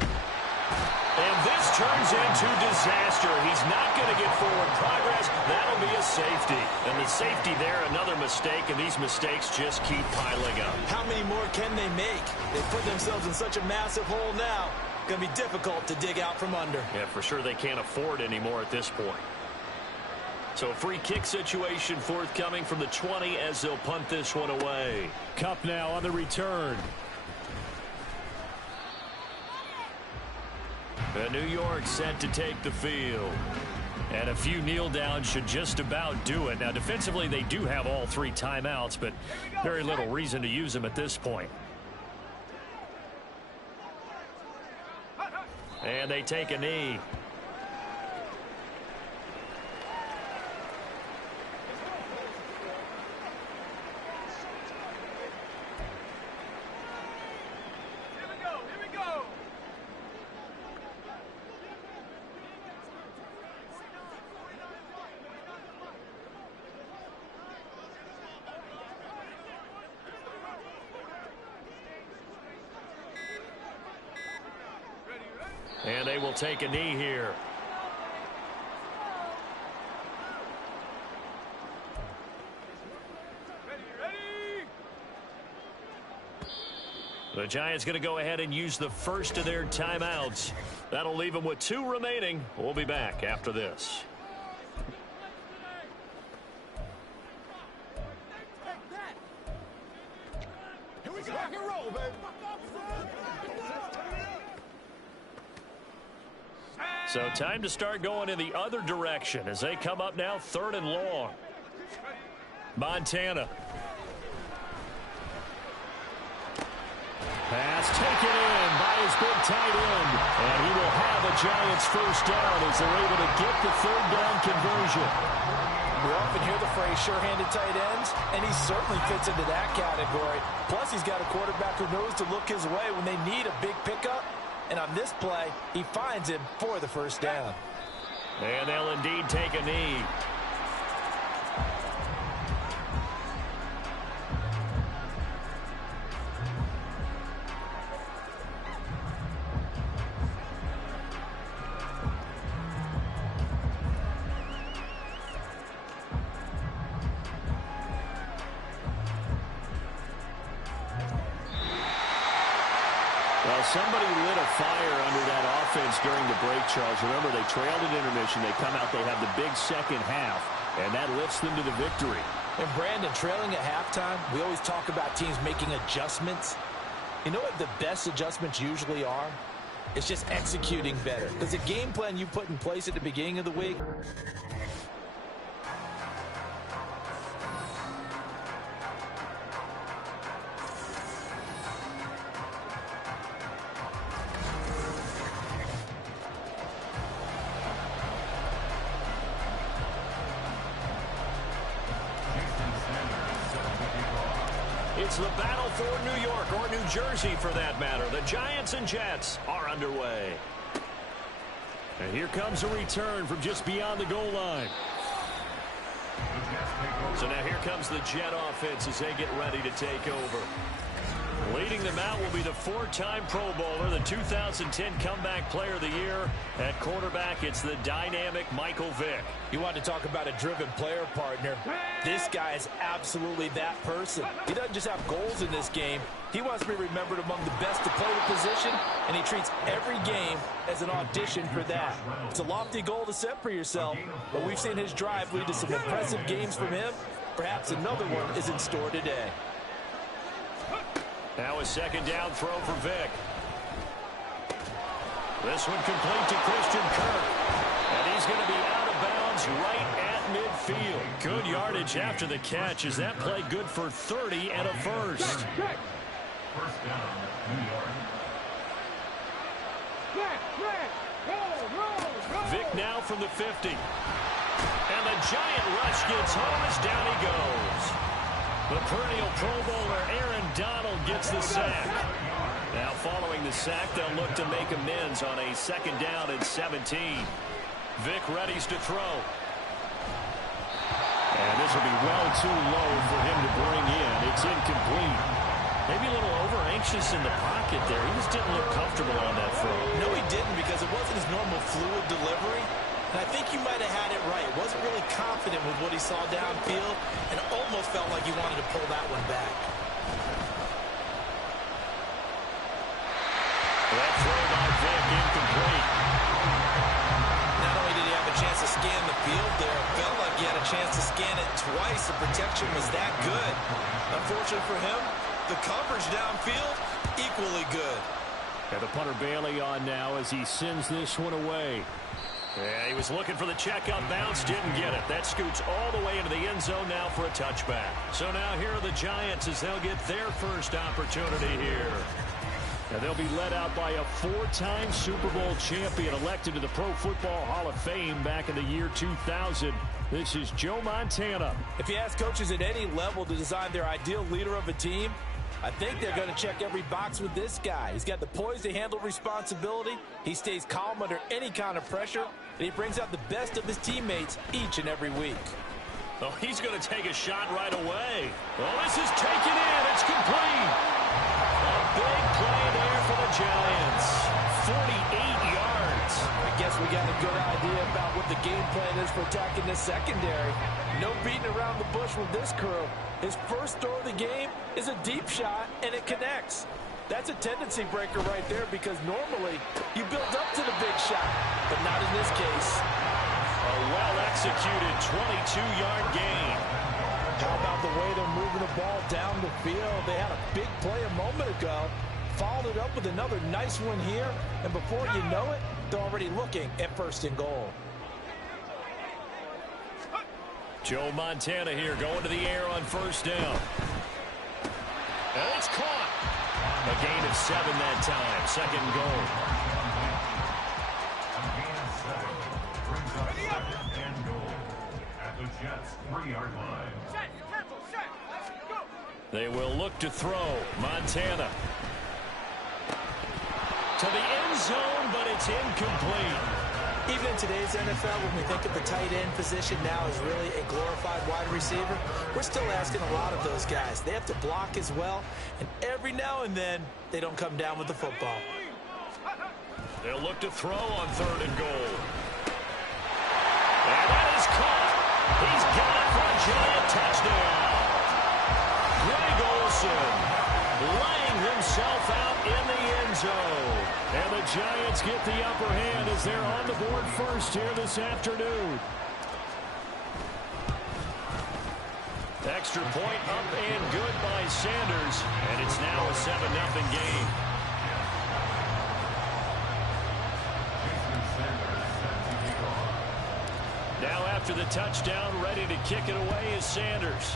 And this turns into disaster. He's not going to get forward progress. That'll be a safety. And the safety there, another mistake, and these mistakes just keep piling up. How many more can they make? They put themselves in such a massive hole now. Going to be difficult to dig out from under. Yeah, for sure they can't afford anymore at this point. So a free kick situation forthcoming from the 20 as they'll punt this one away. Cup now on the return. And New York set to take the field. And a few kneel downs should just about do it. Now defensively they do have all 3 timeouts, but very little reason to use them at this point. And they take a knee. And they will take a knee here. The Giants going to go ahead and use the first of their timeouts. That'll leave them with 2 remaining. We'll be back after this. Here we go. Rock and roll, baby. So time to start going in the other direction as they come up now 3rd and long. Montana. Pass taken in by his big tight end. And he will have a Giants first down as they're able to get the 3rd down conversion. We often hear the phrase sure-handed tight ends, and he certainly fits into that category. Plus, he's got a quarterback who knows to look his way when they need a big pickup. And on this play, he finds him for the first down. And they'll indeed take a knee. Somebody lit a fire under that offense during the break, Charles. Remember, they trailed at intermission. They come out, they have the big second half, and that lifts them to the victory. And Brandon, trailing at halftime, we always talk about teams making adjustments. You know what the best adjustments usually are? It's just executing better. Because the game plan you put in place at the beginning of the week, it's the battle for New York, or New Jersey for that matter. The Giants and Jets are underway. And here comes a return from just beyond the goal line. So now here comes the Jet offense as they get ready to take over. Leading them out will be the 4-time Pro Bowler, the 2010 Comeback Player of the Year. At quarterback, it's the dynamic Michael Vick. You want to talk about a driven player partner. This guy is absolutely that person. He doesn't just have goals in this game. He wants to be remembered among the best to play the position, and he treats every game as an audition for that. It's a lofty goal to set for yourself, but we've seen his drive lead to some impressive games from him. Perhaps another one is in store today. Now a second down throw for Vick. This one complete to Christian Kirk. And he's going to be out of bounds right at midfield. Good yardage after the catch. Is that play good for 30 and a first? First down, New York. Vick now from the 50. And the giant rush gets home as down he goes. The perennial Pro Bowler Aaron Donald gets the sack. Now following the sack, they'll look to make amends on a second down and 17. Vick readies to throw. And this will be well too low for him to bring in. It's incomplete. Maybe a little over-anxious in the pocket there. He just didn't look comfortable on that throw. No, he didn't, because it wasn't his normal fluid delivery. And I think you might have had it right. Wasn't really confident with what he saw downfield and almost felt like he wanted to pull that one back. That throw by Vick incomplete. Not only did he have a chance to scan the field there, it felt like he had a chance to scan it twice. The protection was that good. Unfortunately for him, the coverage downfield, equally good. Got the punter Bailey on now as he sends this one away. Yeah, he was looking for the check-up bounce, didn't get it. That scoots all the way into the end zone now for a touchback. So now here are the Giants as they'll get their first opportunity here. Now they'll be led out by a 4-time Super Bowl champion elected to the Pro Football Hall of Fame back in the year 2000. This is Joe Montana. If you ask coaches at any level to design their ideal leader of a team, I think they're going to check every box with this guy. He's got the poise to handle responsibility. He stays calm under any kind of pressure. And he brings out the best of his teammates each and every week. Oh, he's going to take a shot right away. Oh, this is taken in. It's complete. A big play there for the Giants. 48 yards. guess we got a good idea about what the game plan is for attacking this secondary. No beating around the bush with this crew. His first throw of the game is a deep shot, and it connects. That's a tendency breaker right there because normally you build up to the big shot, but not in this case. A well-executed 22-yard gain. How about the way they're moving the ball down the field? They had a big play a moment ago, followed it up with another nice one here, and before you know it, they're already looking at 1st and goal. Joe Montana here going to the air on 1st down. And it's caught. A gain of 7 that time. 2nd goal. A gain of 7 brings up 2nd and goal at the Jets' 3-yard line. They will look to throw. Montana to the end zone, but it's incomplete. Even in today's NFL, when we think of the tight end position now as really a glorified wide receiver, we're still asking a lot of those guys. They have to block as well, and every now and then, they don't come down with the football. They'll look to throw on 3rd and goal. And that is caught. He's got it for a giant touchdown. Greg Olsen laying himself out in the end zone. And the Giants get the upper hand as they're on the board first here this afternoon. Extra point up and good by Sanders. And it's now a 7-0 game. Now after the touchdown, ready to kick it away is Sanders.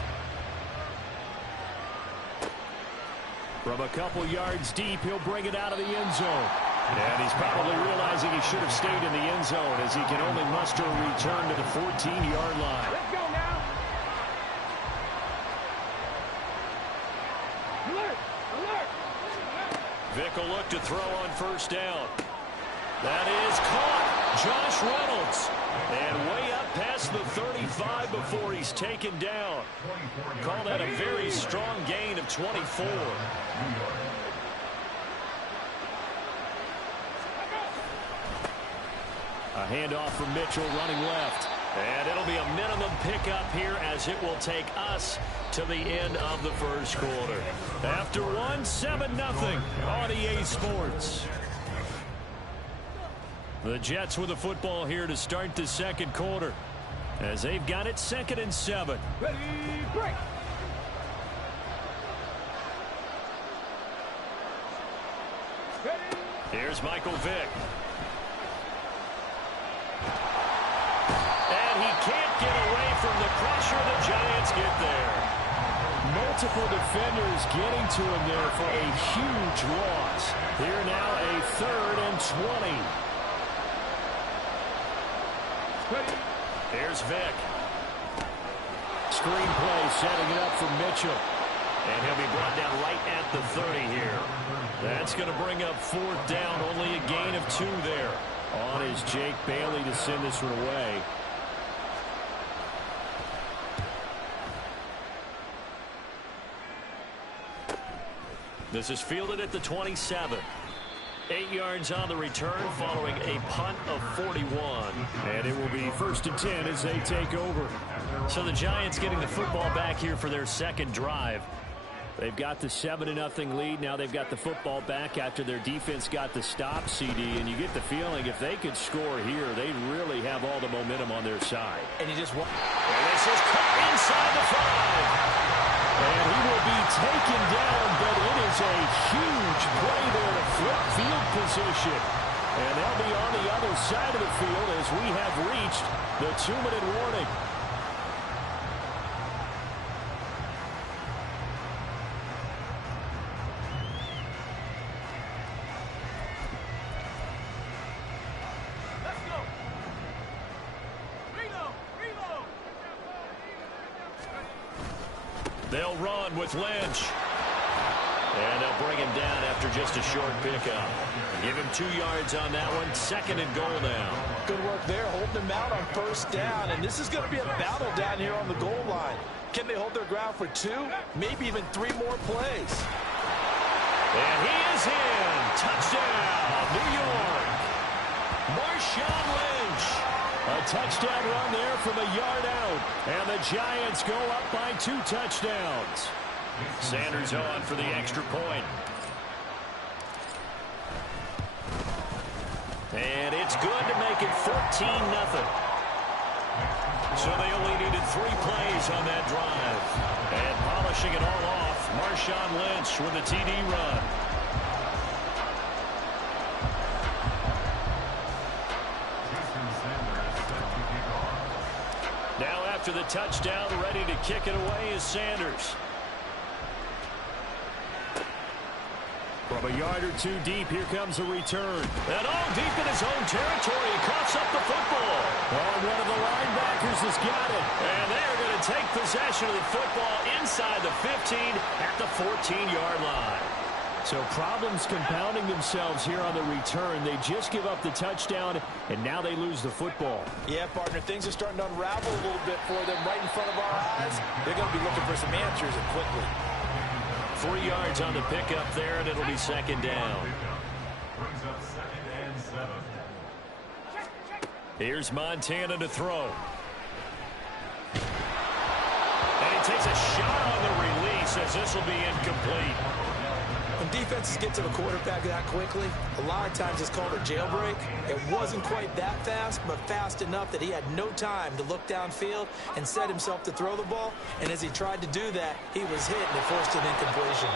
From a couple yards deep, he'll bring it out of the end zone. And he's probably realizing he should have stayed in the end zone as he can only muster a return to the 14-yard line. Let's go now. Alert! Alert! Vic will look to throw on 1st down. That is caught. Josh Reynolds. And way up past the 35 before he's taken down. Call that a very strong gain of 24. A handoff from Mitchell running left. And it'll be a minimum pickup here as it will take us to the end of the 1st quarter. After 7-0 on EA Sports. The Jets with the football here to start the 2nd quarter as they've got it 2nd and 7. Ready, break! Ready? Here's Michael Vick. And he can't get away from the pressure. The Giants get there. Multiple defenders getting to him there for a huge loss. Here now a 3rd and 20. Here's Vick. Screen play setting it up for Mitchell. And he'll be brought down right at the 30 here. That's going to bring up 4th down. Only a gain of 2 there. On is Jake Bailey to send this one away. This is fielded at the 27. 8 yards on the return following a punt of 41. And it will be 1st and 10 as they take over. So the Giants getting the football back here for their 2nd drive. They've got the 7-0 lead. Now they've got the football back after their defense got the stop, CD. And you get the feeling if they could score here, they really have all the momentum on their side. And he just won. And this is caught inside the 5. And he will be taken down, but it is a huge play there to flip field position. And they'll be on the other side of the field as we have reached the 2-minute warning. They'll run with Lynch. And they'll bring him down after just a short pickup. Give him 2 yards on that one. 2nd and goal now. Good work there, holding him out on 1st down. And this is going to be a battle down here on the goal line. Can they hold their ground for 2, maybe even 3 more plays? And he is in. Touchdown, New York. Marshawn Lynch. A touchdown run there from a yard out. And the Giants go up by 2 touchdowns. Sanders on for the extra point. And it's good to make it 14-0. So they only needed 3 plays on that drive. And polishing it all off, Marshawn Lynch with a TD run. Now after the touchdown, ready to kick it away is Sanders. From a yard or 2 deep, here comes a return. And all deep in his own territory, he coughs up the football. Oh, one of the linebackers has got it. And they are going to take possession of the football inside the 15 at the 14-yard line. So problems compounding themselves here on the return. They just give up the touchdown, and now they lose the football. Yeah, partner, things are starting to unravel a little bit for them right in front of our eyes. They're going to be looking for some answers and quickly. 3 yards on the pickup there, and it'll be second down. Brings up 2nd and 7. Here's Montana to throw. And he takes a shot on the release as this will be incomplete. When defenses get to the quarterback that quickly, a lot of times it's called a jailbreak. It wasn't quite that fast, but fast enough that he had no time to look downfield and set himself to throw the ball. And as he tried to do that, he was hit and it forced an incompletion.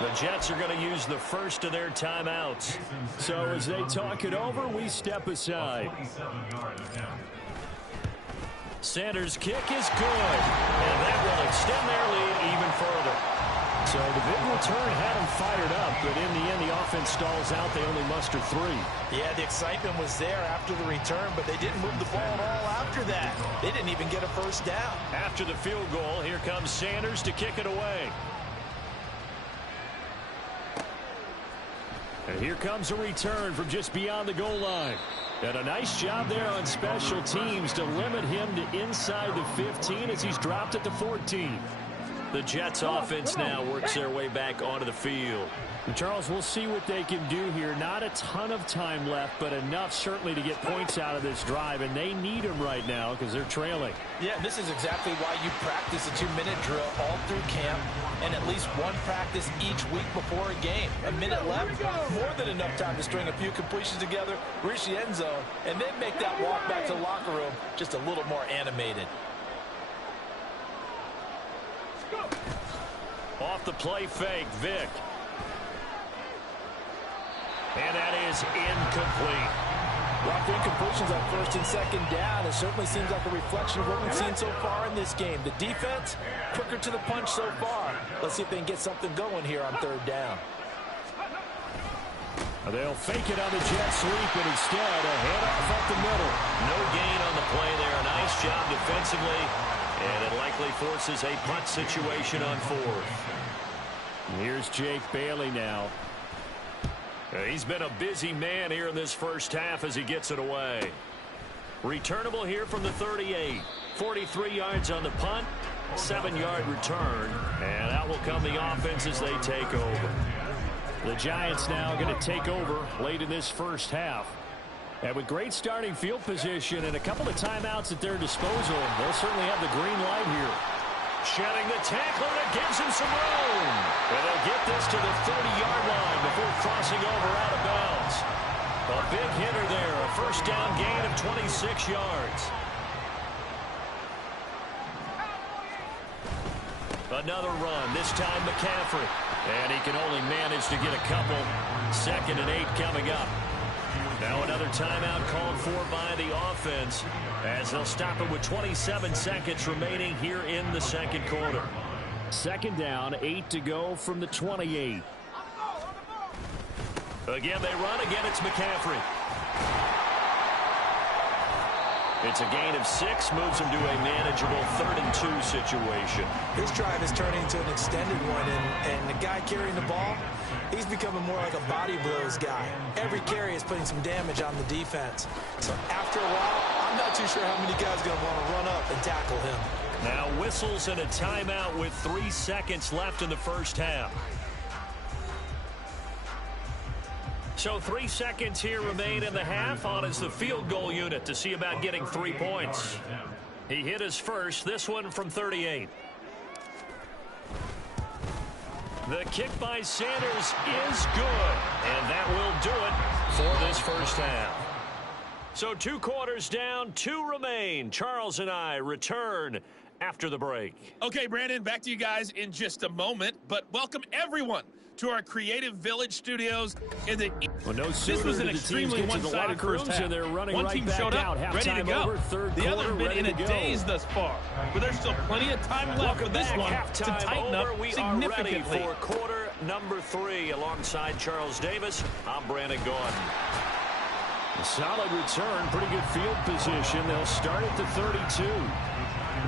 The Jets are going to use the first of their timeouts. So as they talk it over, we step aside. Sanders' kick is good, and that will extend their lead even further. So the big return had them fired up, but in the end, the offense stalls out. They only muster 3. Yeah, the excitement was there after the return, but they didn't move the ball at all after that. They didn't even get a first down. After the field goal, here comes Sanders to kick it away. And here comes a return from just beyond the goal line. And a nice job there on special teams to limit him to inside the 15 as he's dropped at the 14. The Jets offense now works their way back onto the field. And Charles, we'll see what they can do here. Not a ton of time left, but enough certainly to get points out of this drive, and they need them right now because they're trailing. Yeah, this is exactly why you practice a 2-minute drill all through camp and at least one practice each week before a game. A minute left, more than enough time to string a few completions together, reach the end zone, and then make that walk back to the locker room just a little more animated. Off the play fake, Vic. And that is incomplete. Rough incompletions on 1st and 2nd down. It certainly seems like a reflection of what we've seen so far in this game. The defense, quicker to the punch so far. Let's see if they can get something going here on 3rd down. They'll fake it on the jet sweep, and instead a handoff up the middle. No gain on the play there. Nice job defensively, and it likely forces a punt situation on 4th. Here's Jake Bailey now. He's been a busy man here in this first half as he gets it away. Returnable here from the 38. 43 yards on the punt, 7-yard return, and out will come the offense as they take over. The Giants now going to take over late in this first half. And with great starting field position and a couple of timeouts at their disposal, they'll certainly have the green light here. Shedding the tackler that gives him some room. And they'll get this to the 30-yard line before crossing over out of bounds. A big hitter there, a first down gain of 26 yards. Another run, this time McCaffrey. And he can only manage to get a couple. 2nd and 8 coming up. Now another timeout called for by the offense as they'll stop it with 27 seconds remaining here in the 2nd quarter. 2nd down, 8 to go from the 28. Again, they run. Again, it's McCaffrey. It's a gain of 6, moves him to a manageable 3rd and 2 situation. This drive is turning into an extended one, and the guy carrying the ball, he's becoming more like a body blows guy. Every carry is putting some damage on the defense. So after a while, I'm not too sure how many guys are going to want to run up and tackle him. Now whistles and a timeout with 3 seconds left in the first half. So 3 seconds here remain in the half. On is the field goal unit to see about getting 3 points. He hit his first, this one from 38. The kick by Sanders is good, and that will do it for this first half. So 2 quarters down, 2 remain. Charles and I return after the break. Okay, Brandon, back to you guys in just a moment, but welcome everyone to our Creative Village studios in the well, no this was an extremely one-sided first half. And they're running One right team back showed up, out. ready to go. Over, third the quarter, other been in a daze thus far, but there's still plenty of time left for this one to tighten up significantly. We are ready for quarter number 3 alongside Charles Davis. I'm Brandon Gordon. A solid return, pretty good field position. They'll start at the 32.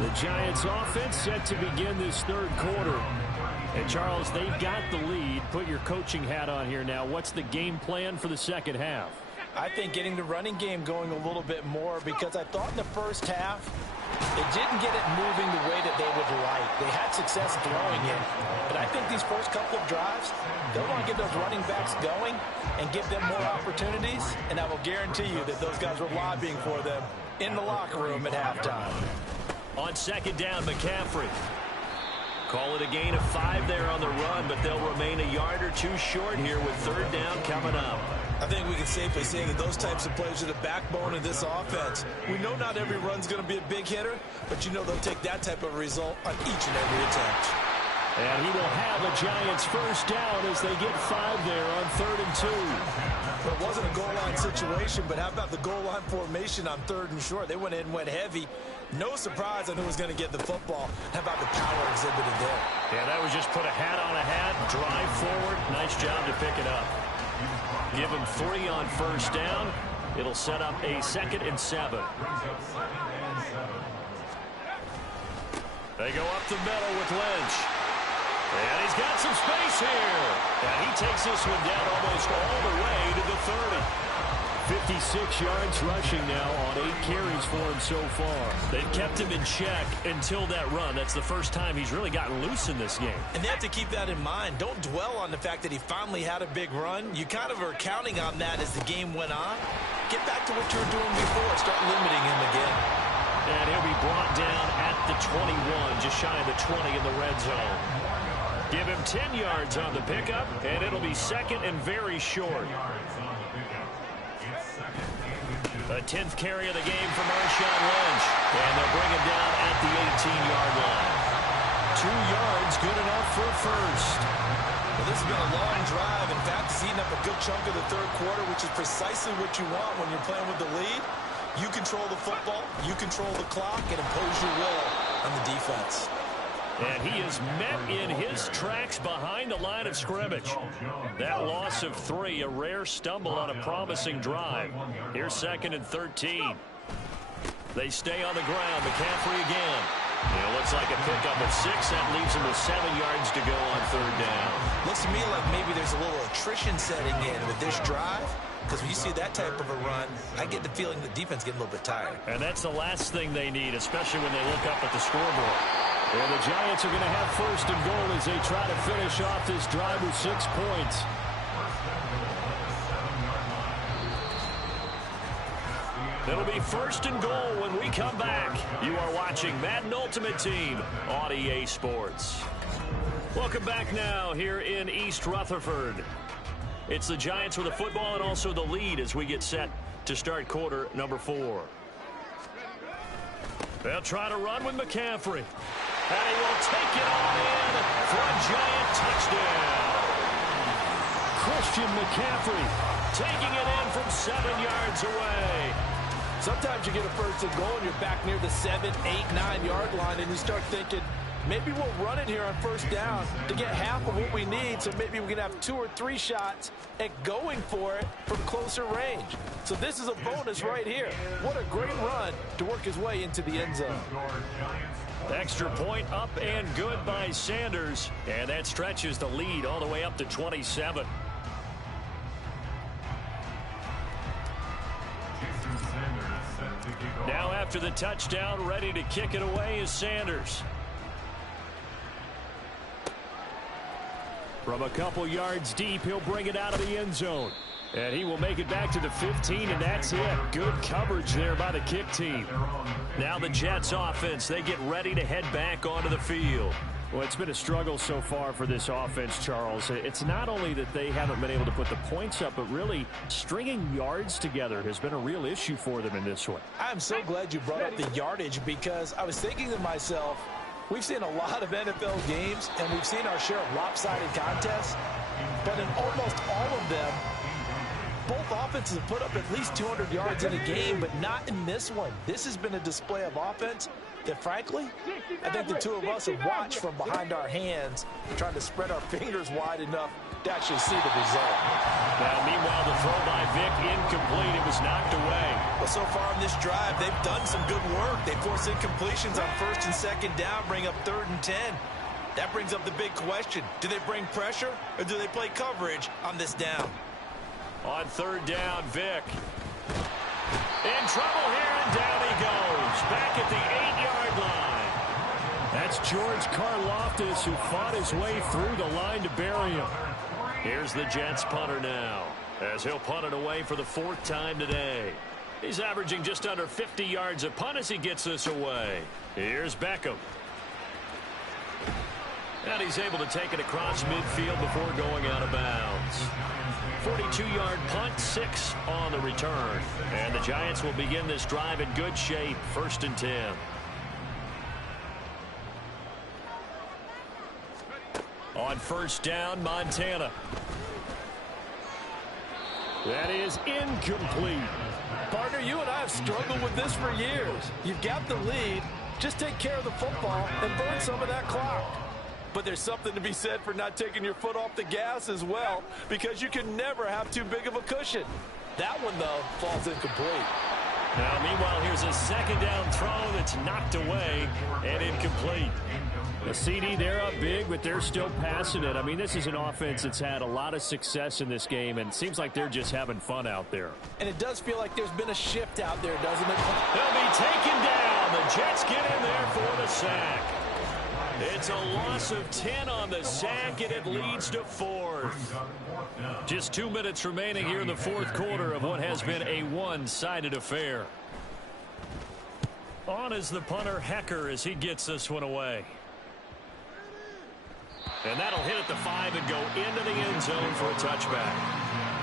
The Giants offense set to begin this third quarter. And Charles, they've got the lead. Put your coaching hat on here now. What's the game plan for the second half? I think getting the running game going a little bit more, because I thought in the first half they didn't get it moving the way that they would like. They had success throwing it, but I think these first couple of drives, they'll want to get those running backs going and give them more opportunities, and I will guarantee you that those guys were lobbying for them in the locker room at halftime. On second down, McCaffrey. Call it a gain of 5 there on the run, but they'll remain a yard or 2 short here with third down coming up. I think we can safely say that those types of plays are the backbone of this offense. We know not every run's going to be a big hitter, but you know they'll take that type of result on each and every attempt. And he will have a Giants first down as they get 5 there on 3rd and 2. Well, it wasn't a goal line situation, but how about the goal line formation on 3rd and short? They went in and went heavy. No surprise on who was going to get the football. How about the power exhibited there? Yeah, that was just put a hat on a hat, drive forward. Nice job to pick it up. Give him 3 on first down. It'll set up a 2nd and 7. They go up the middle with Lynch. And he's got some space here. And he takes this one down almost all the way to the 30. 56 yards rushing now on 8 carries for him so far. They've kept him in check until that run. That's the first time he's really gotten loose in this game. And they have to keep that in mind. Don't dwell on the fact that he finally had a big run. You kind of are counting on that as the game went on. Get back to what you were doing before. Start limiting him again. And he'll be brought down at the 21, just shy of the 20 in the red zone. Give him 10 yards on the pickup, and it'll be 2nd and very short. The 10th carry of the game for Marshawn Lynch. And they'll bring him down at the 18-yard line. 2 yards, good enough for a first. Well, this has been a long drive. In fact, it's eaten up a good chunk of the third quarter, which is precisely what you want when you're playing with the lead. You control the football, you control the clock, and impose your will on the defense. And he is met in his tracks behind the line of scrimmage. That loss of 3, a rare stumble on a promising drive. Here's 2nd and 13. They stay on the ground. McCaffrey again. It looks like a pickup at 6. That leaves him with 7 yards to go on 3rd down. Looks to me like maybe there's a little attrition setting in with this drive. Because when you see that type of a run, I get the feeling the defense getting a little bit tired. And that's the last thing they need, especially when they look up at the scoreboard. And the Giants are going to have 1st and goal as they try to finish off this drive with 6 points. It'll be 1st and goal when we come back. You are watching Madden Ultimate Team on EA Sports. Welcome back now here in East Rutherford. It's the Giants with the football and also the lead as we get set to start quarter number 4. They'll try to run with McCaffrey. And he will take it on in for a Giant touchdown. Christian McCaffrey taking it in from 7 yards away. Sometimes you get a 1st and goal and you're back near the 7, 8, 9 yard line and you start thinking, maybe we'll run it here on 1st down to get half of what we need, so maybe we can have 2 or 3 shots at going for it from closer range. So this is a bonus right here. What a great run to work his way into the end zone. Extra point up and good by Sanders. And that stretches the lead all the way up to 27. Now after the touchdown, ready to kick it away is Sanders. From a couple yards deep, he'll bring it out of the end zone. And he will make it back to the 15, and that's it. Good coverage there by the kick team. Now the Jets offense, they get ready to head back onto the field. Well, it's been a struggle so far for this offense, Charles. It's not only that they haven't been able to put the points up, but really stringing yards together has been a real issue for them in this one. I'm so glad you brought up the yardage, because I was thinking to myself, we've seen a lot of NFL games, and we've seen our share of lopsided contests, but in almost all of them, both offenses have put up at least 200 yards in a game, but not in this one. This has been a display of offense that, frankly, I think the two of us have watched from behind our hands, trying to spread our fingers wide enough to actually see the result. Now, meanwhile, the throw by Vick incomplete. It was knocked away. Well, so far on this drive, they've done some good work. They force incompletions on 1st and 2nd down, bring up 3rd and 10. That brings up the big question. Do they bring pressure, or do they play coverage on this down? On 3rd down, Vick. In trouble here, and down he goes. Back at the 8-yard line. That's George Karlaftis, who fought his way through the line to bury him. Here's the Jets punter now, as he'll punt it away for the 4th time today. He's averaging just under 50 yards a punt as he gets this away. Here's Beckham. And he's able to take it across midfield before going out of bounds. 42-yard punt, 6 on the return. And the Giants will begin this drive in good shape, 1st and 10. On 1st down, Montana. That is incomplete. Partner, you and I have struggled with this for years. You've got the lead. Just take care of the football and burn some of that clock. But there's something to be said for not taking your foot off the gas as well, because you can never have too big of a cushion. That one, though, falls incomplete. Now, meanwhile, here's a 2nd down throw that's knocked away and incomplete. The CD, they're up big, but they're still passing it. I mean, this is an offense that's had a lot of success in this game, and it seems like they're just having fun out there. And it does feel like there's been a shift out there, doesn't it? They'll be taken down. The Jets get in there for the sack. It's a loss of 10 on the sack, and it leads to 4th. Just 2 minutes remaining here in the 4th quarter of what has been a one-sided affair. On is the punter, Hecker, as he gets this one away. And that'll hit at the 5 and go into the end zone for a touchback.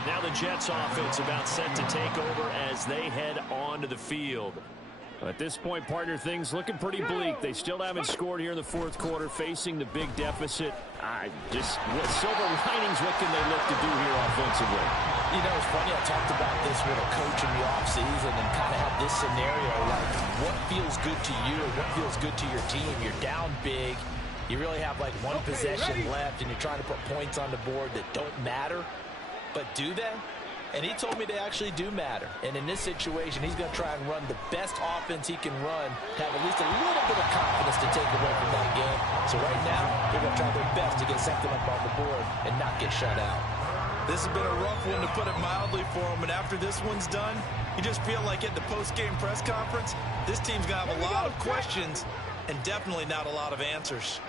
Now the Jets offense about set to take over as they head onto the field. At this point, partner, things looking pretty bleak. They still haven't scored here in the 4th quarter, facing the big deficit. What silver linings, what can they look to do here offensively? You know, it's funny, I talked about this with a coach in the offseason and kind of had this scenario, like what feels good to you or what feels good to your team. You're down big. You really have like one possession left, and you're trying to put points on the board that don't matter. But do they? And he told me they actually do matter. And in this situation, he's going to try and run the best offense he can run to have at least a little bit of confidence to take away from that game. So right now, they're going to try their best to get something up on the board and not get shut out. This has been a rough one, to put it mildly, for him. And after this one's done, you just feel like at the post-game press conference, this team's going to have a lot of questions and definitely not a lot of answers.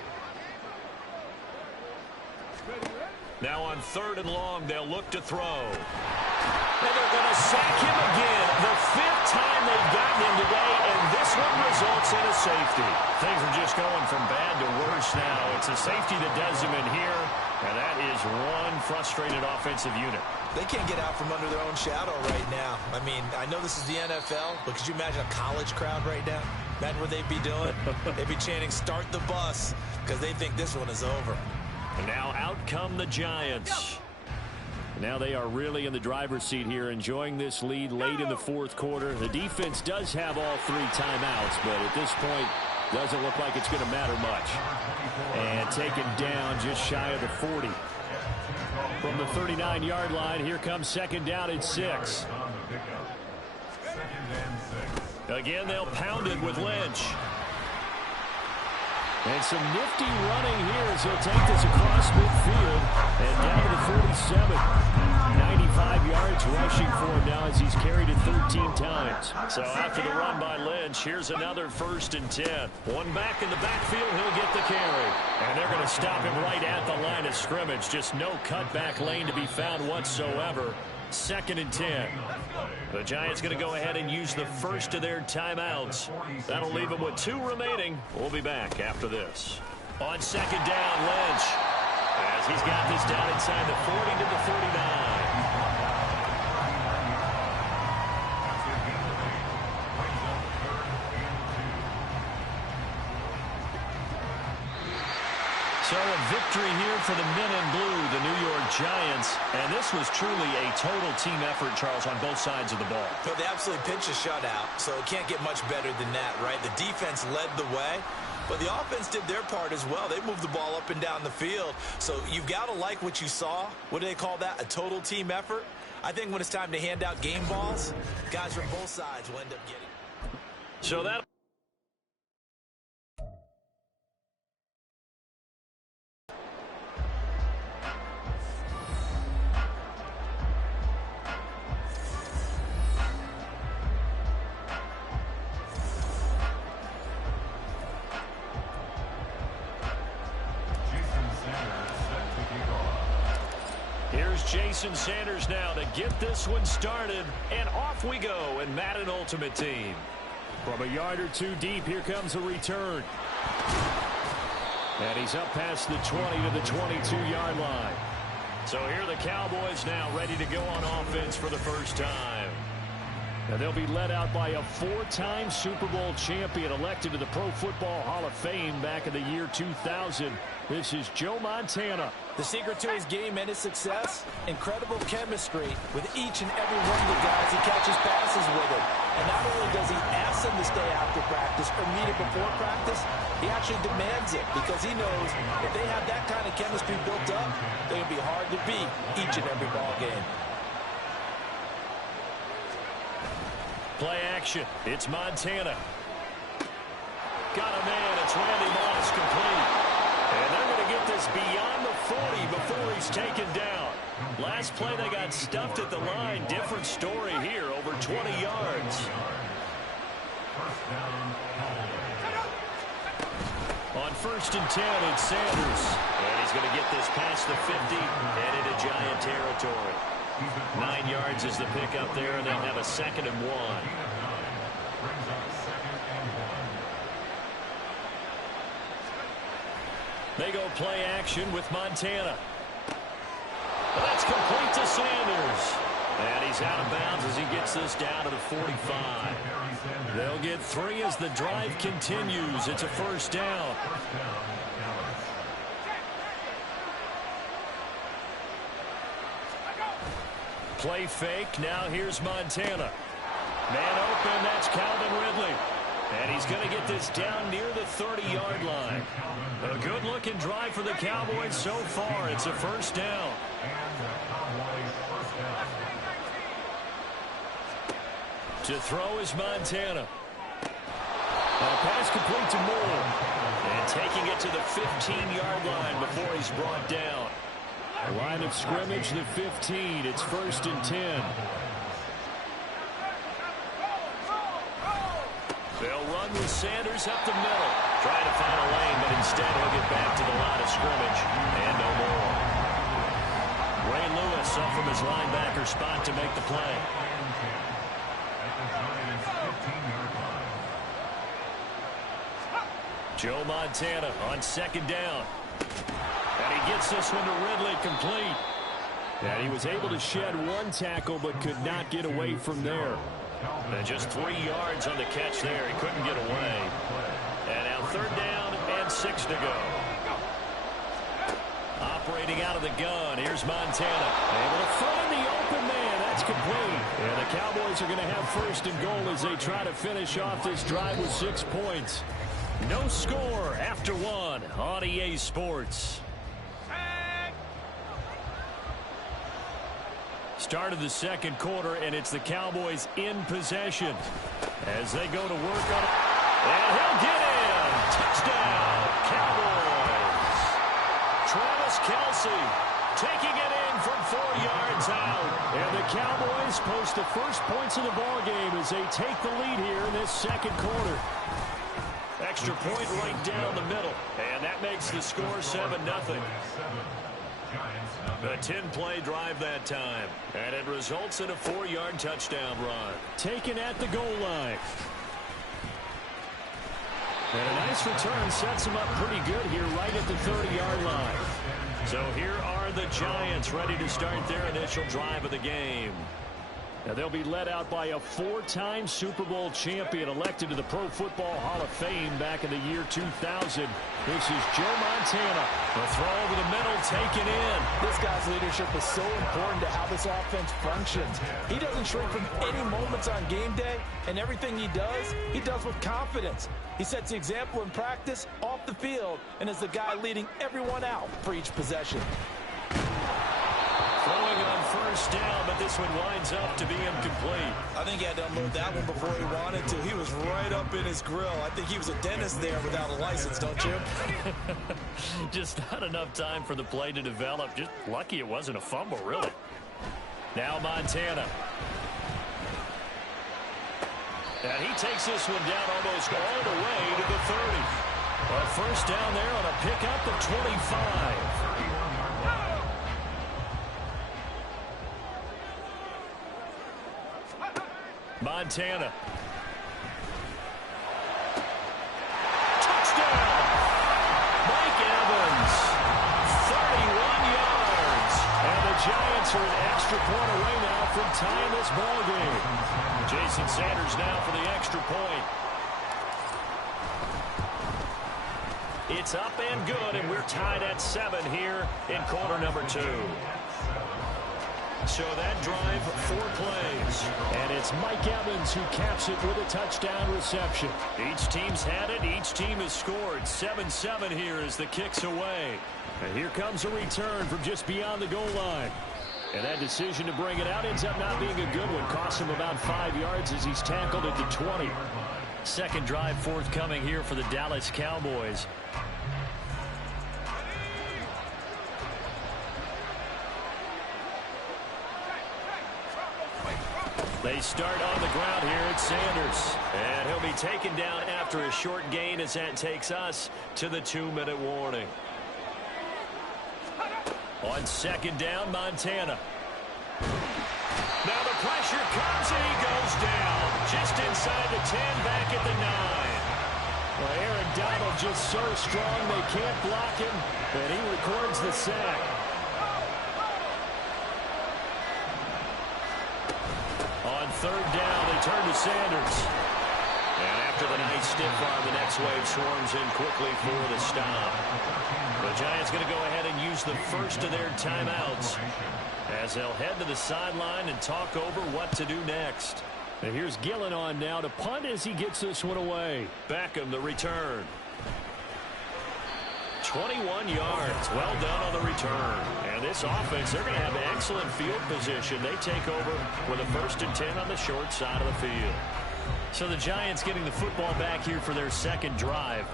Now on 3rd and long, they'll look to throw. And they're going to sack him again. The 5th time they've gotten him today, and this one results in a safety. Things are just going from bad to worse now. It's a safety that does him in here, and that is one frustrated offensive unit. They can't get out from under their own shadow right now. I mean, I know this is the NFL, but could you imagine a college crowd right now? Imagine what they'd be doing. They'd be chanting, "Start the bus," because they think this one is over. And now out come the Giants. Now they are really in the driver's seat here, enjoying this lead late in the 4th quarter. The defense does have all 3 timeouts, but at this point, doesn't look like it's going to matter much. And taken down just shy of the 40. From the 39-yard line, here comes 2nd down and 6. Again, they'll pound it with Lynch. And some nifty running here as he'll take this across midfield and down to the 47. 95 yards rushing for him now as he's carried it 13 times. So after the run by Lynch, here's another 1st and 10. One back in the backfield, he'll get the carry. And they're going to stop him right at the line of scrimmage. Just no cutback lane to be found whatsoever. 2nd and 10. The Giants going to go ahead and use the first of their timeouts. That'll leave them with 2 remaining. We'll be back after this. On 2nd down, Lynch, as he's got this down inside the 40 to the 39. So a victory here for the men in blue, the New York Giants. And this was truly a total team effort, Charles, on both sides of the ball. But they absolutely pinched a shutout, so it can't get much better than that, right? The defense led the way, but the offense did their part as well. They moved the ball up and down the field. So you've got to like what you saw. What do they call that? A total team effort? I think when it's time to hand out game balls, guys from both sides will end up getting it. So that... Here's Jason Sanders now to get this one started, and off we go in Madden Ultimate Team. From a yard or 2 deep, here comes a return. And he's up past the 20 to the 22-yard line. So here are the Cowboys now ready to go on offense for the first time. And they'll be led out by a 4-time Super Bowl champion elected to the Pro Football Hall of Fame back in the year 2000. This is Joe Montana. The secret to his game and his success, incredible chemistry with each and every one of the guys he catches passes with him. And not only does he ask them to stay after practice or meet it before practice, he actually demands it because he knows if they have that kind of chemistry built up, they're going to be hard to beat each and every ball game. Play action. It's Montana. Got a man. It's Randy Moss complete. And they're going to get this beyond the 40 before he's taken down. Last play, they got stuffed at the line. Different story here, over 20 yards. On 1st and 10, it's Sanders. And he's going to get this past the 50 and into Giant territory. 9 yards is the pickup there, and they'll have a 2nd and 1. They go play action with Montana. That's complete to Sanders. And he's out of bounds as he gets this down to the 45. They'll get 3 as the drive continues. It's a 1st down. Play fake. Now here's Montana. Man open. That's Calvin Ridley. And he's going to get this down near the 30-yard line. A good-looking drive for the Cowboys so far. It's a 1st down. To throw is Montana. A pass complete to Moore. And taking it to the 15-yard line before he's brought down. Line of scrimmage, the 15. It's 1st and 10. They'll run with Sanders up the middle. Trying to find a lane, but instead he'll get back to the line of scrimmage. And no more. Ray Lewis up from his linebacker spot to make the play. Joe Montana on 2nd down. And he gets this one to Ridley complete. And he was able to shed 1 tackle but could not get away from there. And just 3 yards on the catch there. He couldn't get away. And now 3rd down and 6 to go. Operating out of the gun. Here's Montana. Able to find the open man. That's complete. And the Cowboys are going to have 1st and goal as they try to finish off this drive with 6 points. No score after 1 on EA Sports. Start of the 2nd quarter, and it's the Cowboys in possession as they go to work on it. And he'll get in. Touchdown, Cowboys. Travis Kelce taking it in from 4 yards out. And the Cowboys post the first points of the ball game as they take the lead here in this 2nd quarter. Extra point right down the middle. And that makes the score 7-0. Giants, A 10-play drive that time, and it results in a 4-yard touchdown run. Taken at the goal line. And a nice return sets him up pretty good here right at the 30-yard line. So here are the Giants ready to start their initial drive of the game. Now they'll be led out by a 4-time Super Bowl champion elected to the Pro Football Hall of Fame back in the year 2000. This is Joe Montana. The throw over the middle taken in. This guy's leadership is so important to how this offense functions. He doesn't shrink from any moments on game day, and everything he does with confidence. He sets the example in practice, off the field, and is the guy leading everyone out for each possession. Throwing on first down, but this one winds up to be incomplete. I think he had to unload that one before he wanted to. He was right up in his grill. I think he was a dentist there without a license, don't you? Just not enough time for the play to develop. Just lucky it wasn't a fumble, really. Now Montana. And he takes this one down almost all the way to the 30. A first down there on a pickup of 25. Montana. Touchdown! Mike Evans. 31 yards. And the Giants are an extra point away now from tying this ball game. Jason Sanders now for the extra point. It's up and good, and we're tied at 7 here in quarter number 2. So that drive, 4 plays. And it's Mike Evans who caps it with a touchdown reception. Each team's had it. Each team has scored. 7-7 here as the kick's away. And here comes a return from just beyond the goal line. And that decision to bring it out ends up not being a good one. Cost him about 5 yards as he's tackled at the 20. Second drive forthcoming here for the Dallas Cowboys. They start on the ground here at Sanders. And he'll be taken down after a short gain as that takes us to the 2-minute warning. On second down, Montana. Now the pressure comes and he goes down. Just inside the 10, back at the 9. Well, Aaron Donald just so strong they can't block him, and he records the sack. On third down, they turn to Sanders. And after the nice stiff arm, the next wave swarms in quickly for the stop. The Giants going to go ahead and use the first of their timeouts as they'll head to the sideline and talk over what to do next. And here's Gillen on now to punt as he gets this one away. Beckham, the return. 21 yards. Well done on the return. And this offense, they're going to have excellent field position. They take over with a 1st and 10 on the short side of the field. So the Giants getting the football back here for their second drive.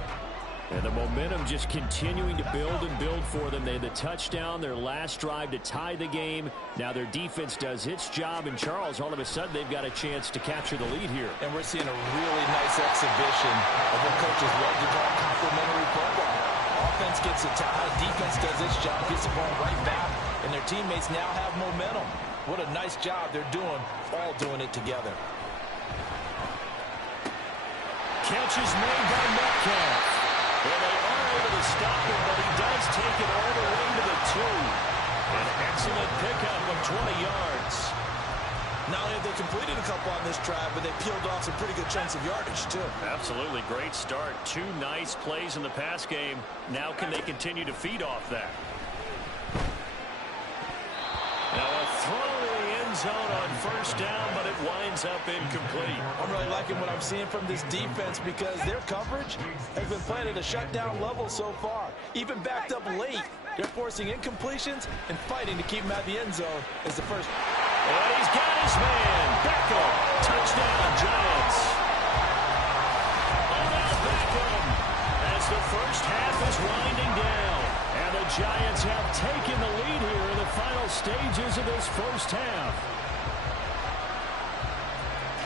And the momentum just continuing to build and build for them. They had the touchdown, their last drive to tie the game. Now their defense does its job. And Charles, all of a sudden, they've got a chance to capture the lead here. And we're seeing a really nice exhibition of what coaches love to call complementary football. Offense gets a tie, defense does its job, gets the ball right back, and their teammates now have momentum. What a nice job they're doing, all doing it together. Catch is made by Metcalf. Well, they are able to stop him, but he does take it all the way to the 2. An excellent pickup of 20 yards. Not only have they completed a couple on this drive, but they peeled off some pretty good chunks of yardage, too. Absolutely great start. 2 nice plays in the pass game. Now can they continue to feed off that? Now a throw to the end zone on first down, but it winds up incomplete. I'm really liking what I'm seeing from this defense because their coverage has been playing at a shutdown level so far. Even backed up late, they're forcing incompletions and fighting to keep him out of the end zone as the first. And he's got his man. Beckham. Touchdown, Giants. Odell Beckham as the first half is winding down. And the Giants have taken the lead here in the final stages of this first half.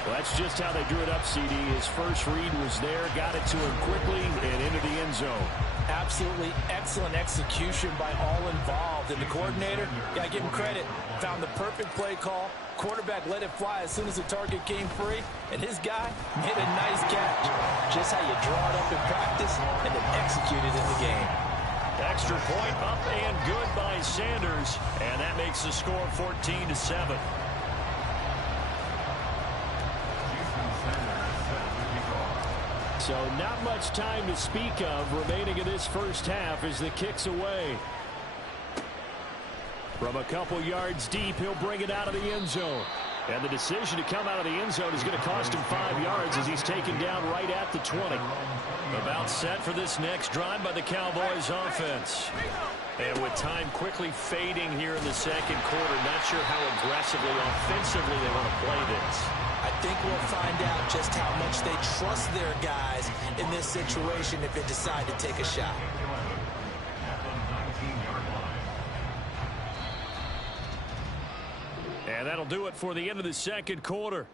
Well, that's just how they drew it up, CD. His first read was there, got it to him quickly, and into the end zone. Absolutely excellent execution by all involved. And the coordinator, got to give him credit, found the perfect play call. Quarterback let it fly as soon as the target came free. And his guy made a nice catch. Just how you draw it up in practice and then execute it in the game. Extra point up and good by Sanders. And that makes the score 14-7. So not much time to speak of remaining in this first half as the kick's away. From a couple yards deep, he'll bring it out of the end zone. And the decision to come out of the end zone is going to cost him 5 yards as he's taken down right at the 20. About set for this next drive by the Cowboys offense. And with time quickly fading here in the second quarter, not sure how aggressively, offensively they want to play this. I think we'll find out just how much they trust their guys in this situation if they decide to take a shot. And that'll do it for the end of the second quarter.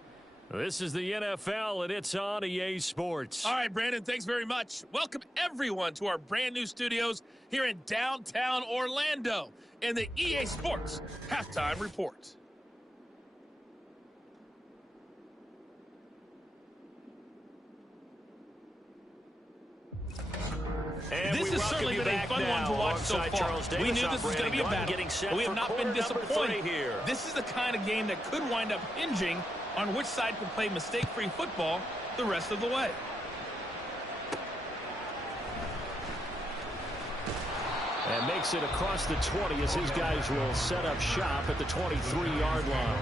This is the NFL, and it's on EA Sports. All right, Brandon, thanks very much. Welcome, everyone, to our brand-new studios here in downtown Orlando and the EA Sports Halftime Report. And this has certainly been a fun one to watch so far. We knew this was going to be a battle, but we have not been disappointed. This is the kind of game that could wind up hinging on which side can play mistake-free football the rest of the way. And makes it across the 20 as his guys will set up shop at the 23-yard line.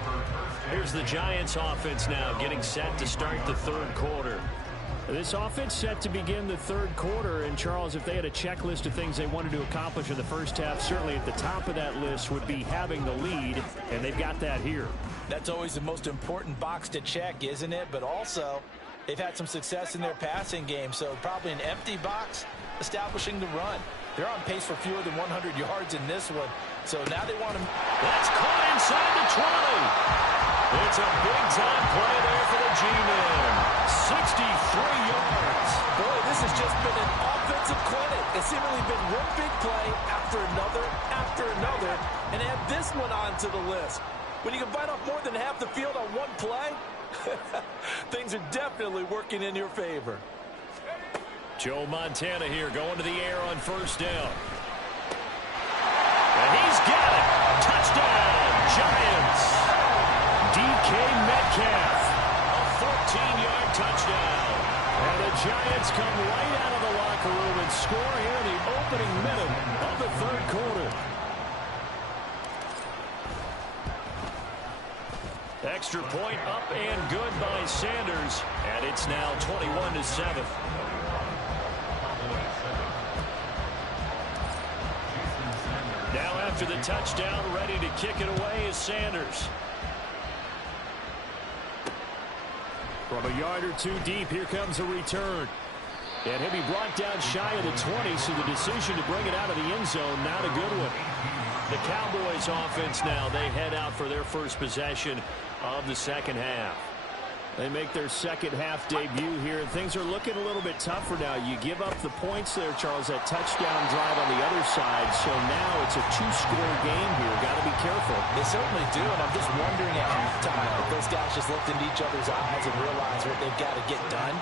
Here's the Giants offense now getting set to start the third quarter. This offense set to begin the third quarter, and Charles, if they had a checklist of things they wanted to accomplish in the first half, certainly at the top of that list would be having the lead, and they've got that here. That's always the most important box to check, isn't it? But also, they've had some success in their passing game, so probably an empty box establishing the run. They're on pace for fewer than 100 yards in this one, so now they want to... That's caught inside the 20. It's a big-time play there for the G-Men. 63 yards. Boy, this has just been an offensive clinic. It's seemingly been one big play after another, and add this one onto the list. When you can bite off more than half the field on one play, things are definitely working in your favor. Joe Montana here going to the air on first down. And he's got it. Touchdown, Giants. DK Metcalf. A 14-yard touchdown. And the Giants come right out of the locker room and score here in the opening minute of the third quarter. Extra point up and good by Sanders. And it's now 21-7. Now after the touchdown, ready to kick it away is Sanders. From a yard or two deep, here comes a return. And he'll be brought down shy of the 20, so the decision to bring it out of the end zone, not a good one. The Cowboys offense now, they head out for their first possession of the second half. They make their second half debut here, and things are looking a little bit tougher now. You give up the points there, Charles, that touchdown drive on the other side, so now it's a two-score game here. Got to be careful. They certainly do, and I'm just wondering at halftime if those guys just looked into each other's eyes and realized what they've got to get done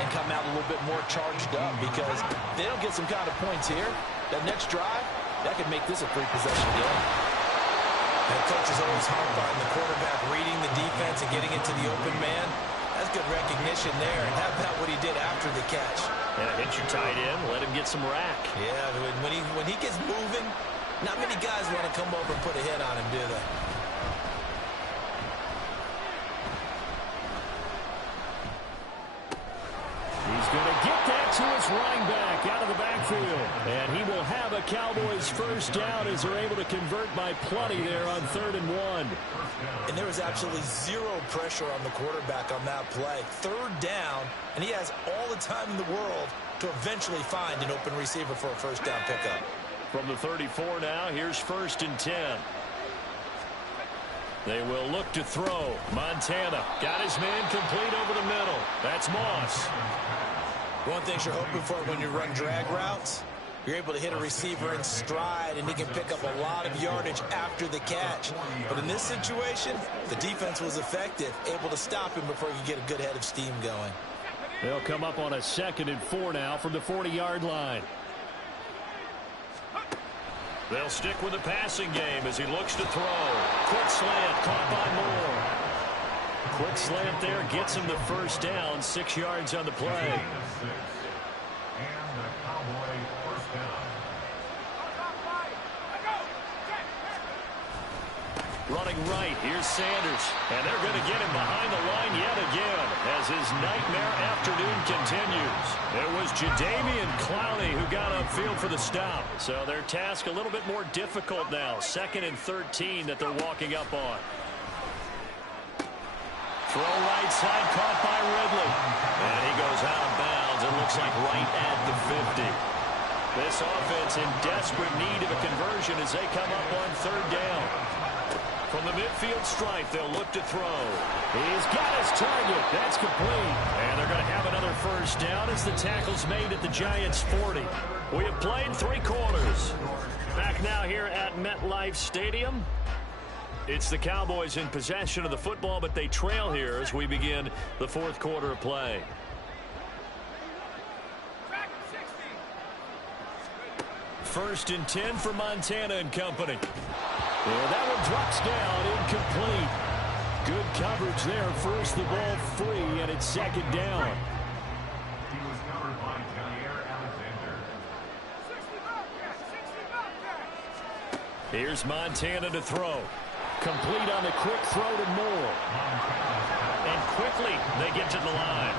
and come out a little bit more charged up, because if they don't get some kind of points here, that next drive, that could make this a three-possession game. And coach is always harped on the quarterback reading the defense and getting into the open man. That's good recognition there. And how about what he did after the catch? Yeah, hit your tight end, let him get some rack. Yeah, when he gets moving, not many guys want to come over and put a hit on him, do they? He's going to get that to his running back out of the backfield. And he will have a Cowboys first down as they're able to convert by plenty there on 3rd and 1. And there was absolutely zero pressure on the quarterback on that play. 3rd down, and he has all the time in the world to eventually find an open receiver for a first down pickup. From the 34 now, here's 1st and 10. They will look to throw. Montana got his man complete over the middle. That's Moss. One thing you're hoping for when you run drag routes, You're able to hit a receiver in stride, and he can pick up a lot of yardage after the catch. But in this situation, the defense was effective, able to stop him before he could get a good head of steam going. They'll come up on a 2nd and 4 now from the 40-yard line. They'll stick with the passing game as he looks to throw. Quick slant, caught by Moore. Quick slant there, gets him the first down, 6 yards on the play. Running right, here's Sanders. And they're going to get him behind the line yet again as his nightmare afternoon continues. It was Jadeveon Clowney who got upfield for the stop. So their task a little bit more difficult now. 2nd and 13 that they're walking up on. Throw right side, caught by Ridley. And he goes out of bounds. It looks like right at the 50. This offense in desperate need of a conversion as they come up on 3rd down. From the midfield stripe, they'll look to throw. He's got his target. That's complete. And they're going to have another first down as the tackle's made at the Giants' 40. We have played 3 quarters. Back now here at MetLife Stadium. It's the Cowboys in possession of the football, but they trail here as we begin the 4th quarter of play. First and 10 for Montana and company. Yeah, that one drops down, incomplete. Good coverage there. First the ball free, and it's 2nd down. He was covered by Alexander. Here's Montana to throw. Complete on the quick throw to Moore. And quickly they get to the line.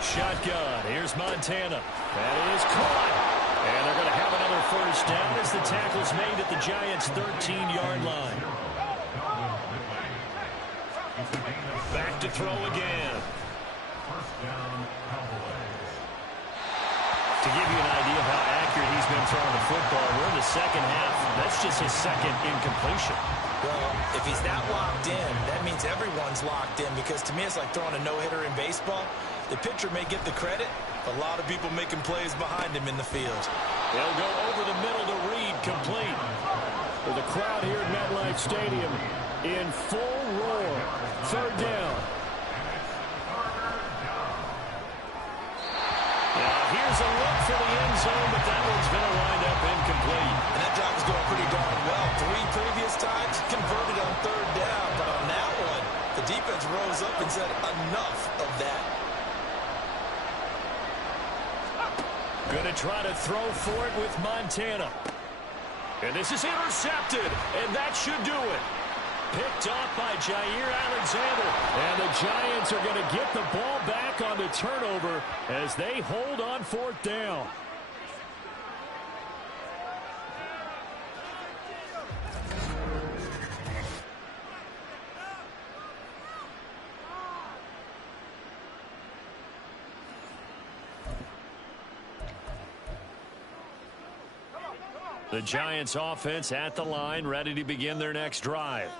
Shotgun. Here's Montana. That is caught. And they're going to have another first down as the tackle's made at the Giants' 13-yard line. Back to throw again. To give you an idea of how accurate he's been throwing the football, we're in the 2nd half. That's just his 2nd incompletion. Well, if he's that locked in, that means everyone's locked in, because to me it's like throwing a no-hitter in baseball. The pitcher may get the credit, a lot of people making plays behind him in the field. They'll go over the middle to Reed, complete. With the crowd here at MetLife Stadium in full roar. 3rd down. Now here's a look for the end zone, but that one's going to wind up incomplete. And that drive is going pretty darn well. 3 previous times converted on 3rd down, but on that one, the defense rose up and said enough of that. Going to try to throw for it with Montana. And this is intercepted, and that should do it. Picked off by Jair Alexander. And the Giants are going to get the ball back on the turnover as they hold on 4th down. The Giants offense at the line, ready to begin their next drive.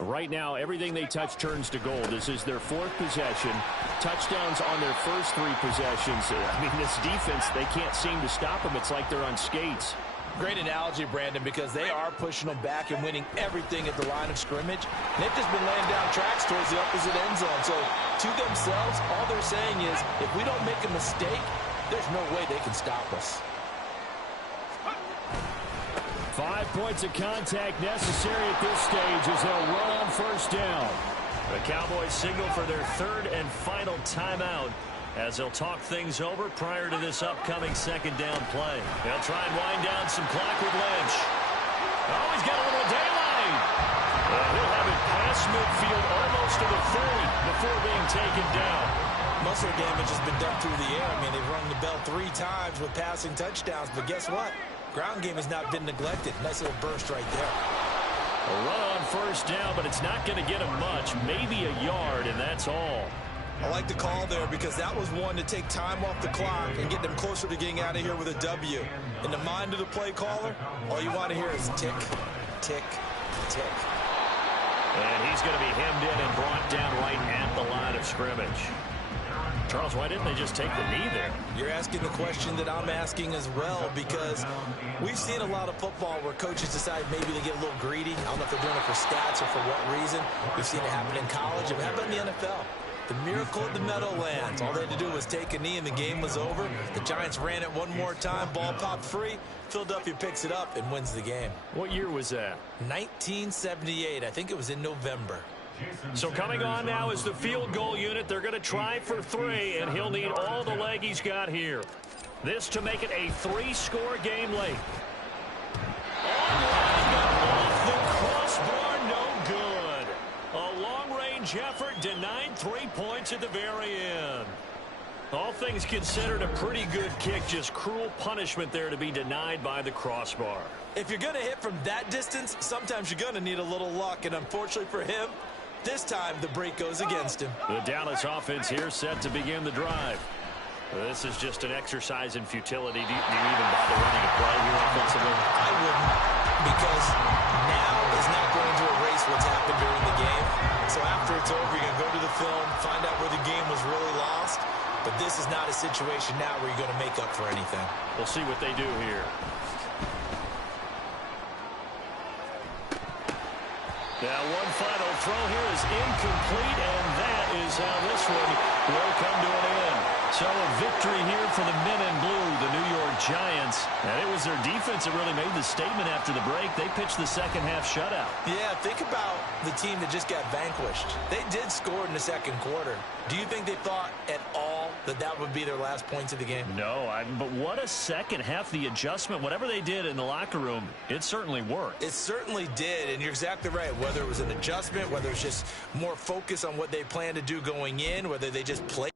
Right now, everything they touch turns to gold. This is their 4th possession. Touchdowns on their first 3 possessions. I mean, this defense, they can't seem to stop them. It's like they're on skates. Great analogy, Brandon, because they are pushing them back and winning everything at the line of scrimmage. And they've just been laying down tracks towards the opposite end zone. So to themselves, all they're saying is, if we don't make a mistake, there's no way they can stop us. 5 points of contact necessary at this stage as they'll run on first down. The Cowboys signal for their 3rd and final timeout as they'll talk things over prior to this upcoming 2nd down play. They'll try and wind down some clock with Lynch. Oh, he's got a little daylight. He'll have it past midfield almost to the 30 before being taken down. Muscle damage has been done through the air. I mean, they've rung the bell 3 times with passing touchdowns, but guess what? Ground game has not been neglected. Nice little burst right there. A run on first down, but it's not going to get him much. Maybe a yard, and that's all. I like the call there because that was one to take time off the clock and get them closer to getting out of here with a W. In the mind of the play caller, all you want to hear is tick, tick, tick. And he's going to be hemmed in and brought down right at the line of scrimmage. Charles, why didn't they just take the knee there? You're asking the question that I'm asking as well, because we've seen a lot of football where coaches decide maybe they get a little greedy. I don't know if they're doing it for stats or for what reason. We've seen it happen in college. It happened in the NFL. The miracle of the Meadowlands. All they had to do was take a knee and the game was over. The Giants ran it one more time. Ball popped free. Philadelphia picks it up and wins the game. What year was that? 1978. I think it was in November. So coming on now is the field goal unit. They're going to try for 3, and he'll need all the leg he's got here. This to make it a 3-score game late. Off the crossbar, no good. A long-range effort denied 3 points at the very end. All things considered, a pretty good kick. Just cruel punishment there to be denied by the crossbar. If you're going to hit from that distance, sometimes you're going to need a little luck. And unfortunately for him, this time the break goes against him. The Dallas offense here set to begin the drive. This is just an exercise in futility. Do you even bother running a play here offensively? I wouldn't, because now is not going to erase what's happened during the game. So after it's over, you're going to go to the film, find out where the game was really lost. But this is not a situation now where you're going to make up for anything. We'll see what they do here. Now one final throw here is incomplete, and that is how this one will come to an end. So a victory here for the men in blue, the New York Giants. And it was their defense that really made the statement after the break. They pitched the second half shutout. Yeah, think about the team that just got vanquished. They did score in the second quarter. Do you think they thought at all that that would be their last points of the game? No, but what a second half. The adjustment, whatever they did in the locker room, it certainly worked. It certainly did, and you're exactly right. Whether it was an adjustment, whether it's just more focus on what they plan to do going in, whether they just play.